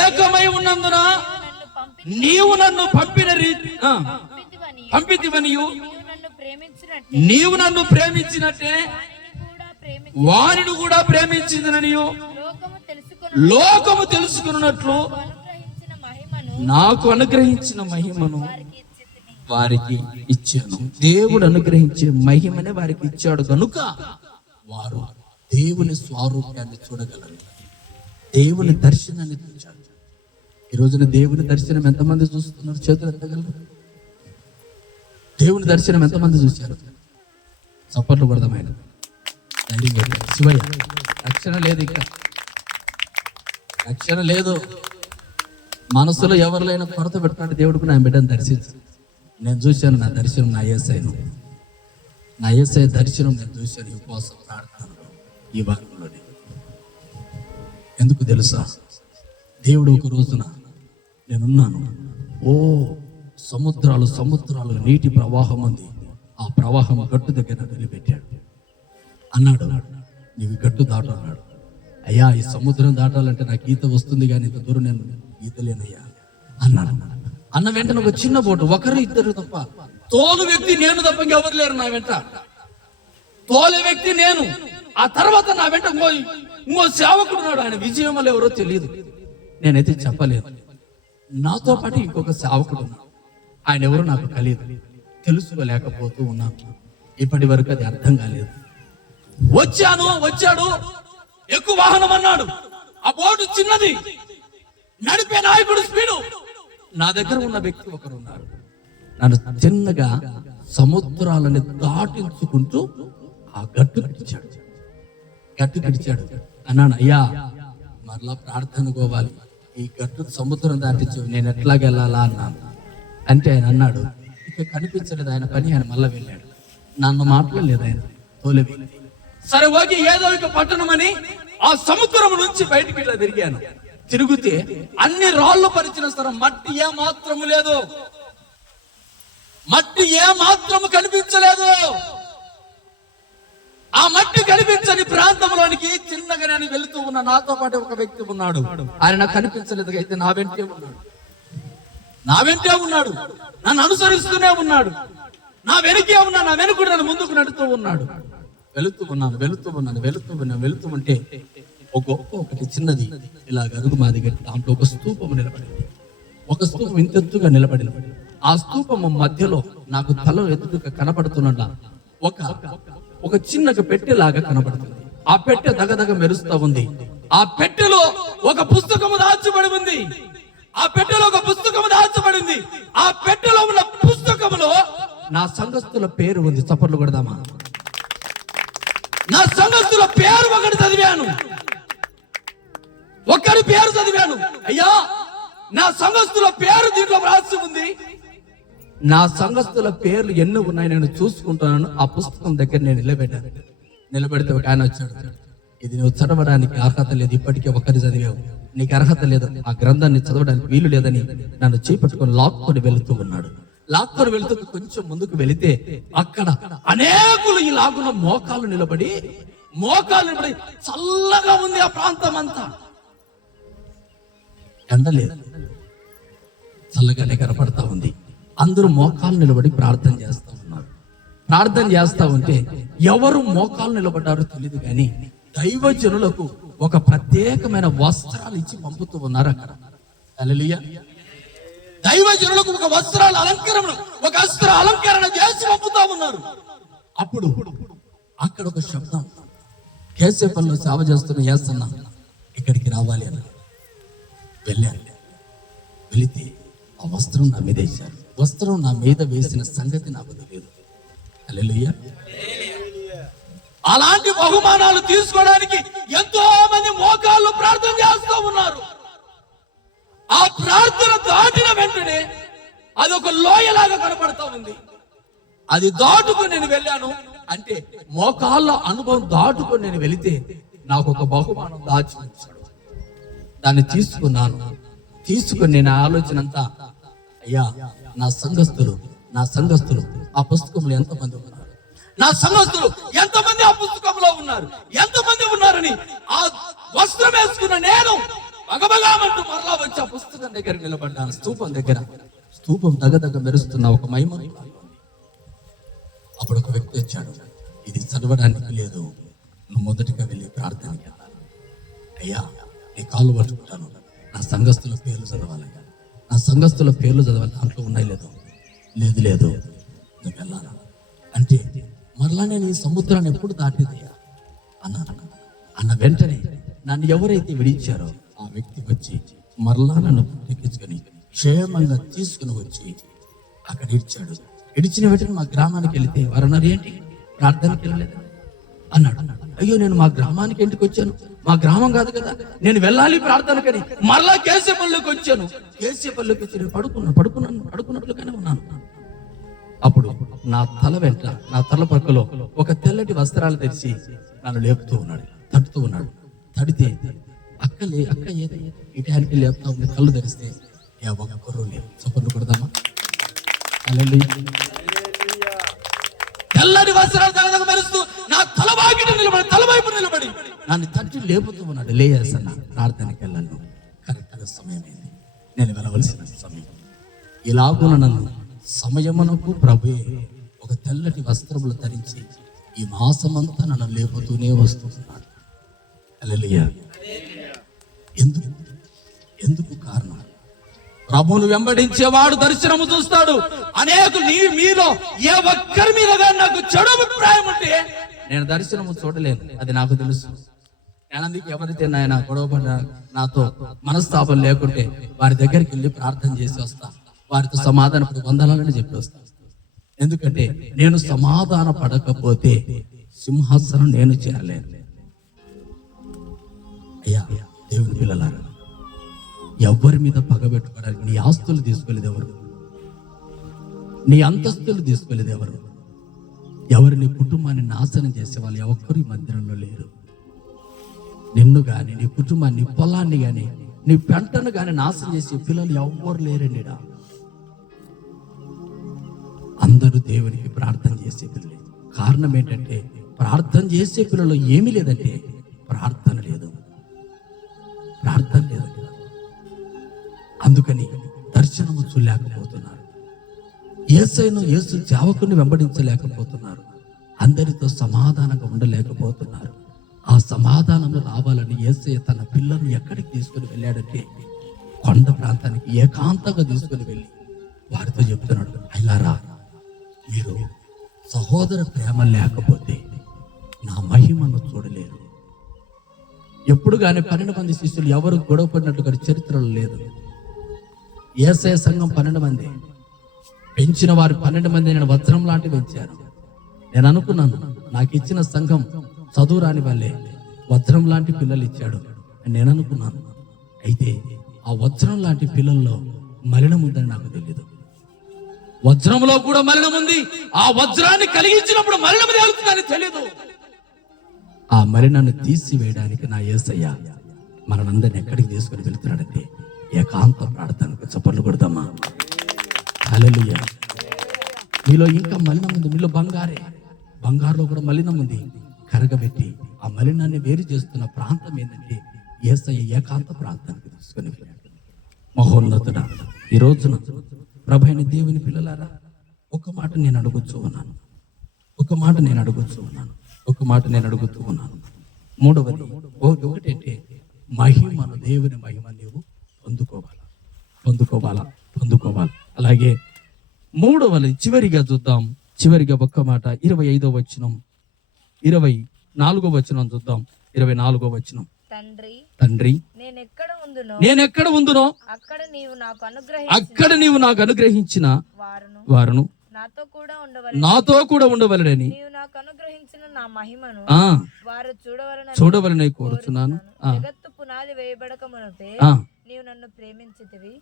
ఏకమై ఉన్నందున నీవు నన్ను పంపితివనియు నీవు నన్ను ప్రేమించినట్టే వారిని కూడా ప్రేమించిందనియు లోకము తెలుసుకున్నట్లు నాకు అనుగ్రహించిన మహిమను వారికి ఇచ్చాను. దేవుడు అనుగ్రహించే మహిమనే వారికి ఇచ్చాడు కనుక వారు దేవుని స్వరూపాన్ని చూడగలరు, దేవుని దర్శనాన్ని చూచారు. ఈ రోజున దేవుని దర్శనం ఎంతమంది చూస్తున్నారు? చేతులు ఎత్తగలరు. దేవుని దర్శనం ఎంతమంది చూశారు? చప్పట్లు కొడదామైన శివయ్య. రక్షణ లేదు, ఇంకా రక్షణ లేదు. మనసులో ఎవరిలైనా కొరత పెట్టుకుంటే దేవుడికి నా బిడ్డను దర్శించు. నేను చూశాను నా దర్శనం, నా యేసయ్య దర్శనం నేను చూశాను ఈ ఉపవాసం ప్రార్థనలో ఈ వారంలోనే. ఎందుకు తెలుసా? దేవుడు ఒక రోజున నేనున్నాను, ఓ సముద్రాలు నీటి ప్రవాహం ఉంది, ఆ ప్రవాహం గట్టు దగ్గర నిలబెట్టాడు. అన్నాడు, నీవు గట్టు దాటు అన్నాడు. అయ్యా, ఈ సముద్రం దాటాలంటే నాకు ఈత వస్తుంది కానీ ఇంత దూరం నేను ఈతలేనయ్యా అన్నాడు. అన్న వెంటనే ఒక చిన్న బోటు, ఒకరు ఇద్దరు తప్ప, తోలు వ్యక్తి నేను తప్ప ఇంకెవరు లేరు నా వెంట. తోలే వ్యక్తి నేను. ఆ తర్వాత నా వెంట ఇంకో సేవకుడు ఉన్నాడు. ఆయన విజయములు ఎవరో తెలియదు, నేనైతే చెప్పలేదు. నాతో పాటు ఇంకొక సేవకుడు ఉన్నాడు. ఆయన ఎవరో నాకు తెలియదు, తెలుసుకోలేకపోతూ ఉన్నాను. ఇప్పటి వరకు అది అర్థం కాలేదు. వచ్చాడు, ఎక్కువ వాహనం అన్నాడు. ఆ బోటు చిన్నది, నడిపే నాయకుడు స్పీడు. నా దగ్గర ఉన్న వ్యక్తి ఒకరు ఉన్నారు. నన్ను చిన్నగా సముద్రాలని దాటించుకుంటూ ఆ గట్టు కడిచాడు. అన్నాను, అయ్యా మరలా ప్రార్థన పోవాలి, ఈ గట్టు సముద్రం దాటించు, నేను ఎట్లాగెళ్ళాలా అన్నాను. అంటే ఆయన అన్నాడు, ఇక కనిపించలేదు ఆయన పని, ఆయన మళ్ళా వెళ్ళాడు. నన్ను మాట్లాడలేదు ఆయన, తోలే వ్యక్తి. సరే ఓకే, ఏదో ఒక పట్టణం అని ఆ సముద్రం నుంచి బయటికి ఇట్లా తిరిగితే అన్ని రాళ్ళు పరిచిన స్థలం, మట్టి ఏ మాత్రము లేదు, మట్టి ఏ మాత్రము కనిపించలేదు. ఆ మట్టి కనిపించని ప్రాంతంలోనికి చిన్నగా నేను వెళుతూ ఉన్న నాతో పాటు ఒక వ్యక్తి ఉన్నాడు. ఆయన నాకు కనిపించలేదు, అయితే నా వెంటే ఉన్నాడు, నన్ను అనుసరిస్తూనే ఉన్నాడు, నా వెనుకే ఉన్నాడు, నా వెనుక నన్ను ముందుకు నడుతూ ఉన్నాడు. వెళుతూ ఉంటే ఒకటి చిన్నది ఇలా అరుగు మాది గట్టి, దాంట్లో ఒక స్తూపం నిలబడింది. ఒక స్తూపం ఇంతెత్తుగా నిలబడింది. ఆ స్తూపము మధ్యలో నాకు తల ఎత్తుగా కనపడుతున్నట్ల ఒక చిన్నగా పెట్టెలాగా కనపడుతుంది. ఆ పెట్టె దగదగ మెరుస్తా ఉంది. ఆ పెట్టెలో ఒక పుస్తకము దాచబడి ఉంది. ఆ పెట్టెలో ఉన్న పుస్తకములో నా సంఘస్థుల పేరు ఉంది. చప్పట్లు కొడదామా? నా సంఘస్థుల పేరు ఒకటి చదివాను. అయ్యా, నా సంఘస్థుల పేరు దీంట్లో రాసి ఉంది. నా సంఘస్థుల పేర్లు ఎన్ని ఉన్నాయి నేను చూసుకుంటున్నాను. ఆ పుస్తకం దగ్గర నేను నిలబెడితే ఒక ఆయన వచ్చాడు. ఇది నువ్వు చదవడానికి అర్హత లేదు, ఇప్పటికే ఒకరి చదివావు, నీకు అర్హత లేదు, ఆ గ్రంథాన్ని చదవడానికి వీలు లేదని నన్ను చేపట్టుకొని లాక్కొని వెళుతూ ఉన్నాడు. కొంచెం ముందుకు వెళితే అక్కడ అనేకులు ఈ లాగున మోకాలు నిలబడి చల్లగా ఉంది. ఆ ప్రాంతం అంతా ఎండలేదు, చల్లగానే కనపడతా ఉంది. అందరూ మోకాలు నిలబడి ప్రార్థన చేస్తా ఉంటే ఎవరు మోకాలు నిలబడ్డారో తెలియదు కానీ దైవజనులకు ఒక ప్రత్యేకమైన వస్త్రాలు ఇచ్చి పంపుతూ ఉన్నారు. అక్కడ హల్లెలూయా, దైవజనులకు ఒక వస్త్ర అలంకరణ చేసి పంపుతా ఉన్నారు. అప్పుడు అక్కడ ఒక శబ్దం, కేసేపల్లో సేవ చేస్తున్న ఏసన్న ఇక్కడికి రావాలి అని వెళితే ఆ వస్త్రం నా మీద వేశారు. వస్త్రం నా మీద వేసిన సంగతి నాకు తెలియదు. హల్లెలూయా. అలాంటి బహుమానాలు తీసుకోవడానికి ఎంతో మంది మోకాళ్ళు ప్రార్థన చేస్తూ ఉన్నారు. ఆ ప్రార్థన దాటిన వెంటనే అది ఒక లోయలాగా కనపడతా ఉంది. అది దాటుకొని నేను వెళ్ళాను. అంటే మోకాళ్ళ అనుభవం దాటుకొని నేను వెళితే నాకు ఒక బహుమానం దాచి ఉంచాడు. దాన్ని తీసుకుని నేను ఆలోచన అంతా, అయ్యా నా సంఘస్థులు ఆ పుస్తకంలో ఎంతమంది ఉన్నారు, నా సంఘస్థులు ఎంతమంది ఆ పుస్తకంలో ఉన్నారు, ఎంతమంది ఉన్నారని ఆ వస్త్రం వేసుకున్న నేను బగబగామంటూ మరలా వచ్చి ఆ పుస్తకం దగ్గర నిలబడ్డాను. స్తూపం దగ్గ మెరుస్తున్న ఒక మహిమ. అప్పుడు ఒక వ్యక్తి వచ్చాడు, ఇది చదవడానికి లేదు, నువ్వు మొదటిగా వెళ్ళి ప్రార్థనకి వెళ్ళాలి. అయ్యా నీ కాళ్ళు పట్టుకుంటాను, నా సంఘస్థుల పేర్లు చదవాలి, దాంట్లో ఉన్నాయి లేదు. లేదు లేదు నువ్వు వెళ్ళాలా అంటే, మరలా నేను ఈ సముద్రాన్ని ఎప్పుడు దాటేదయ్యా అన్న వెంటనే నన్ను ఎవరైతే విడిచారో ఆ వ్యక్తి వచ్చి మరలా నన్ను ఎక్కించుకొని క్షేమంగా తీసుకుని వచ్చి అక్కడ ఇడిచాడు. ఇడిచిన వెంటనే మా గ్రామానికి వెళితే వారు అన్నారు, ఏంటి ప్రార్థనకి వెళ్ళలేదు అన్నాడు. అయ్యో, నేను మా గ్రామానికి ఎందుకు వచ్చాను? మా గ్రామం కాదు కదా, నేను వెళ్ళాలి ప్రార్థనకని మరలా కేసేపల్లికి వచ్చాను. కేసేపల్లికి వచ్చి నేను పడుకున్నట్లుగానే ఉన్నాను. అప్పుడు నా తల వెంట, నా తల పక్కలో ఒక తెల్లటి వస్త్రాలు తెరిచి నన్ను లేపుతూ ఉన్నాడు, తట్టుతూ ఉన్నాడు. తడితే అక్క ఏదో ఈ టైంకి లేపుతా ఉంది. కళ్ళు తెరిస్తే ఒక్కరు లేదు. చప్పట్లు కొడదామా? తెల్లని వస్త్రాలు తల మెరుస్తూ నా తల వైపు నిలబడి నన్ను తట్టి లేపుతూ ఉన్నాడు. లేసన్నా ప్రార్థనకి వెళ్ళాను. కరెక్ట్గా సమయం అయింది, నేను వెళ్ళవలసిన సమయం. ఇలాగున నన్ను సమయమునకు ప్రభువే ఒక తెల్లటి వస్త్రములు ధరించి ఈ మాసమంతా నన్ను లేపుతూనే వస్తున్నాడు. హల్లెలూయా. ఎందుకు కారణం? ప్రభువును వెంబడించేవాడు దర్శనము చూస్తాడు. అనేకులు మీలో ఏ ఒక్కరి మీద నాకు చెడు అభిప్రాయం ఉంటే నేను దర్శనము చూడలేను, అది నాకు తెలుసు. నేను అందుకు ఎవరైతే నాయన గొడవపడ్డ, నాతో మనస్తాపం లేకుంటే వారి దగ్గరికి వెళ్ళి ప్రార్థన చేసి వస్తా, వారితో సమాధానపడి వందనాలని చెప్పి వస్తా. ఎందుకంటే నేను సమాధాన పడకపోతే సింహాసనం నేను చేరలేను. అయ్యా దేవుని పిల్లలారా, ఎవరి మీద పగబెట్టుకోవడానికి నీ ఆస్తులు తీసుకోలేదు ఎవరు, నీ అంతస్తులు తీసుకోలేదు ఎవరు, ఎవరు నీ కుటుంబాన్ని నాశనం చేసే వాళ్ళు ఎవరు ఈ మందిరంలో లేరు. నిన్ను గాని, నీ కుటుంబాన్ని, నీ పొలాన్ని గాని, నీ పెంటను గాని నాశనం చేసే పిల్లలు ఎవ్వరు లేరండి. అందరూ దేవునికి ప్రార్థన చేసే పిల్లలే. కారణం ఏంటంటే, ప్రార్థన చేసే పిల్లలు ఏమీ లేదంటే ప్రార్థన లేదు. అందుకని దర్శనము చూడలేకపోతున్నారు. యేసు సేవకుని వెంబడించలేకపోతున్నారు. అందరితో సమాధానంగా ఉండలేకపోతున్నారు. ఆ సమాధానం రావాలని యేసయ్య తన పిల్లల్ని ఎక్కడికి తీసుకుని వెళ్ళాడంటే, కొండ ప్రాంతానికి ఏకాంతంగా తీసుకుని వెళ్ళి వారితో చెప్తున్నాడు, అయ్యారా, మీరు సహోదర ప్రేమ లేకపోతే నా మహిమను చూడలేరు. ఎప్పుడు కానీ 12 మంది శిష్యులు ఎవరు గొడవ పడినట్టుగా చరిత్రలో లేదు. యేసయ్య సంఘం 12 మంది, పెంచిన వారు 12 మంది నేను వజ్రం లాంటి పెంచాను. నేను అనుకున్నాను, నాకు ఇచ్చిన సంఘం చదువు రాని వాళ్ళే వజ్రం లాంటి పిల్లలు ఇచ్చాడు అని నేను అనుకున్నాను. అయితే ఆ వజ్రం లాంటి పిల్లల్లో మలినం ఉందని నాకు తెలియదు. వజ్రంలో కూడా మలినం ఉంది. ఆ వజ్రాన్ని కలిగించినప్పుడు మలినం తేలుతుందని తెలియదు. ఆ మలినాన్ని తీసివేయడానికి నా యేసయ్య మనందరిని ఎక్కడికి తీసుకుని వెళ్తున్నాడంటే ఏకాంత ప్రార్థనకు. చప్పట్లు కొడదామా? హల్లెలూయా. మీలో ఇంకా మలినం ఉంది, మీలో బంగారులో కూడా మలినం ఉంది. కరగబెట్టి ఆ మలినాన్ని వేరు చేస్తున్న ప్రాంతం ఏంటంటే యేసయ్య ఏకాంత ప్రార్థనకు తీసుకుని వెళ్ళాడు. మహోన్నతుడా, ఈ రోజున ప్రభువైన దేవుని పిల్లలారా, ఒక మాట నేను అడుగుతూ ఉన్నాను. మూడవది ఒకటంటే మహిమను, దేవుని మహిమ నీవు పొందుకోవాలా. అలాగే మూడవది చివరిగా చూద్దాం. చివరిగా ఒక్క మాట 25వ వచనం, 24వ వచనం చూద్దాం. 24వ వచనం, తండ్రి నేనెక్కడ ఉందునో అక్కడ నీవు నాకు అనుగ్రహించిన వారును నాతో కూడా ఉండవలెనని చూడవలెనని కోరుచున్నాను.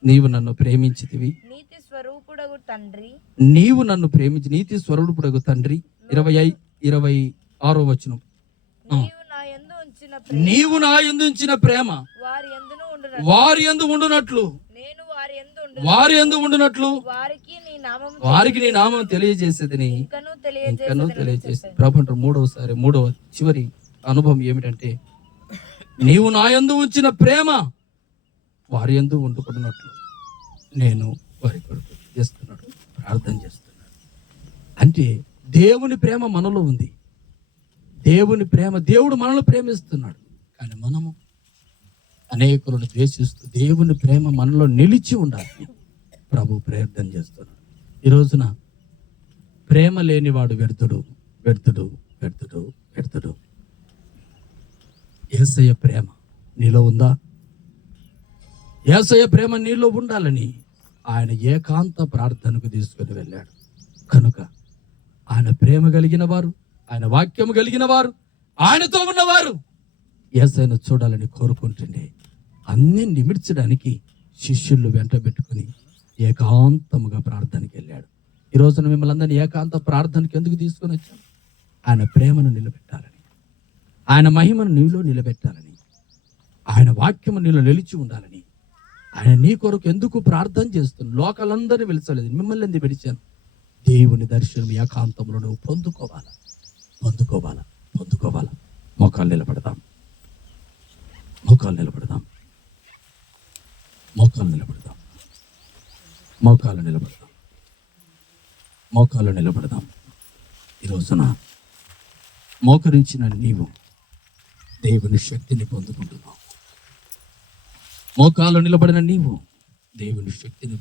నీవు నన్ను ప్రేమించితివి, నీతి స్వరూపుడగు తండ్రి. 26వ వచనం, నీవు నా యందు ఉంచిన ప్రేమ వారి యందు ఉండునట్లు వారికి నీ నామం తెలియజేసేదని ఇంకనూ తెలియజేసేది. ప్రభు మూడవ చివరి అనుభవం ఏమిటంటే, నీవు నా యందు ఉంచిన ప్రేమ వారి యందు ఉండుకున్నట్లు నేను వారి కొరకు ప్రార్థన చేస్తున్నాడు. అంటే దేవుని ప్రేమ మనలో ఉంది. దేవుడు మనల్ని ప్రేమిస్తున్నాడు. కానీ మనము అనేకులను ద్వేషిస్తూ దేవుని ప్రేమ మనలో నిలిచి ఉండాలి ప్రభు ప్రార్థన చేస్తున్నాడు. ఈ రోజున ప్రేమ లేనివాడు వ్యర్థుడు, వ్యర్థుడు, వ్యర్థుడు, వ్యర్థుడు. యేసయ్య ప్రేమ నీలో ఉందా? యేసయ్య ప్రేమ నీలో ఉండాలని ఆయన ఏకాంత ప్రార్థనకు తీసుకుని వెళ్ళాడు. కనుక ఆయన ప్రేమ కలిగిన వారు, ఆయన వాక్యము కలిగిన వారు, ఆయనతో ఉన్నవారు యేసయ్యను చూడాలని కోరుకుంటుండే అన్ని నిమిర్చడానికి శిష్యులు వెంట పెట్టుకుని ఏకాంతముగా ప్రార్థనకి వెళ్ళాడు. ఈ రోజున మిమ్మల్ని అందరినీ ఏకాంత ప్రార్థనకి ఎందుకు తీసుకొని వచ్చాను? ఆయన ప్రేమను నిలబెట్టాలని, ఆయన మహిమను నీలో నిలబెట్టాలని, ఆయన వాక్యము నీలో నిలిచి ఉండాలని. ఆయన నీ కొరకు ఎందుకు ప్రార్థన చేస్తున్నాడు? లోకాలందరినీ పిలిచలేదు, మిమ్మల్ని ఎందుకు పిలిచాను? దేవుని దర్శనం ఏకాంతంలో నువ్వు పొందుకోవాలా, పొందుకోవాలా, పొందుకోవాలా. మోకాలు నిలబడదాం, మోకాలు నిలబడదాం, మోకాలు నిలబడదాం, మోకాలు నిలబడదాం, మోకాలు నిలబడదాం. ఈ రోజున మోకరించిన నీవు దేవుని శక్తిని పొందుకుంటున్నావు. మోకాలు నిలబడిన నీవు దేవుని శక్తిని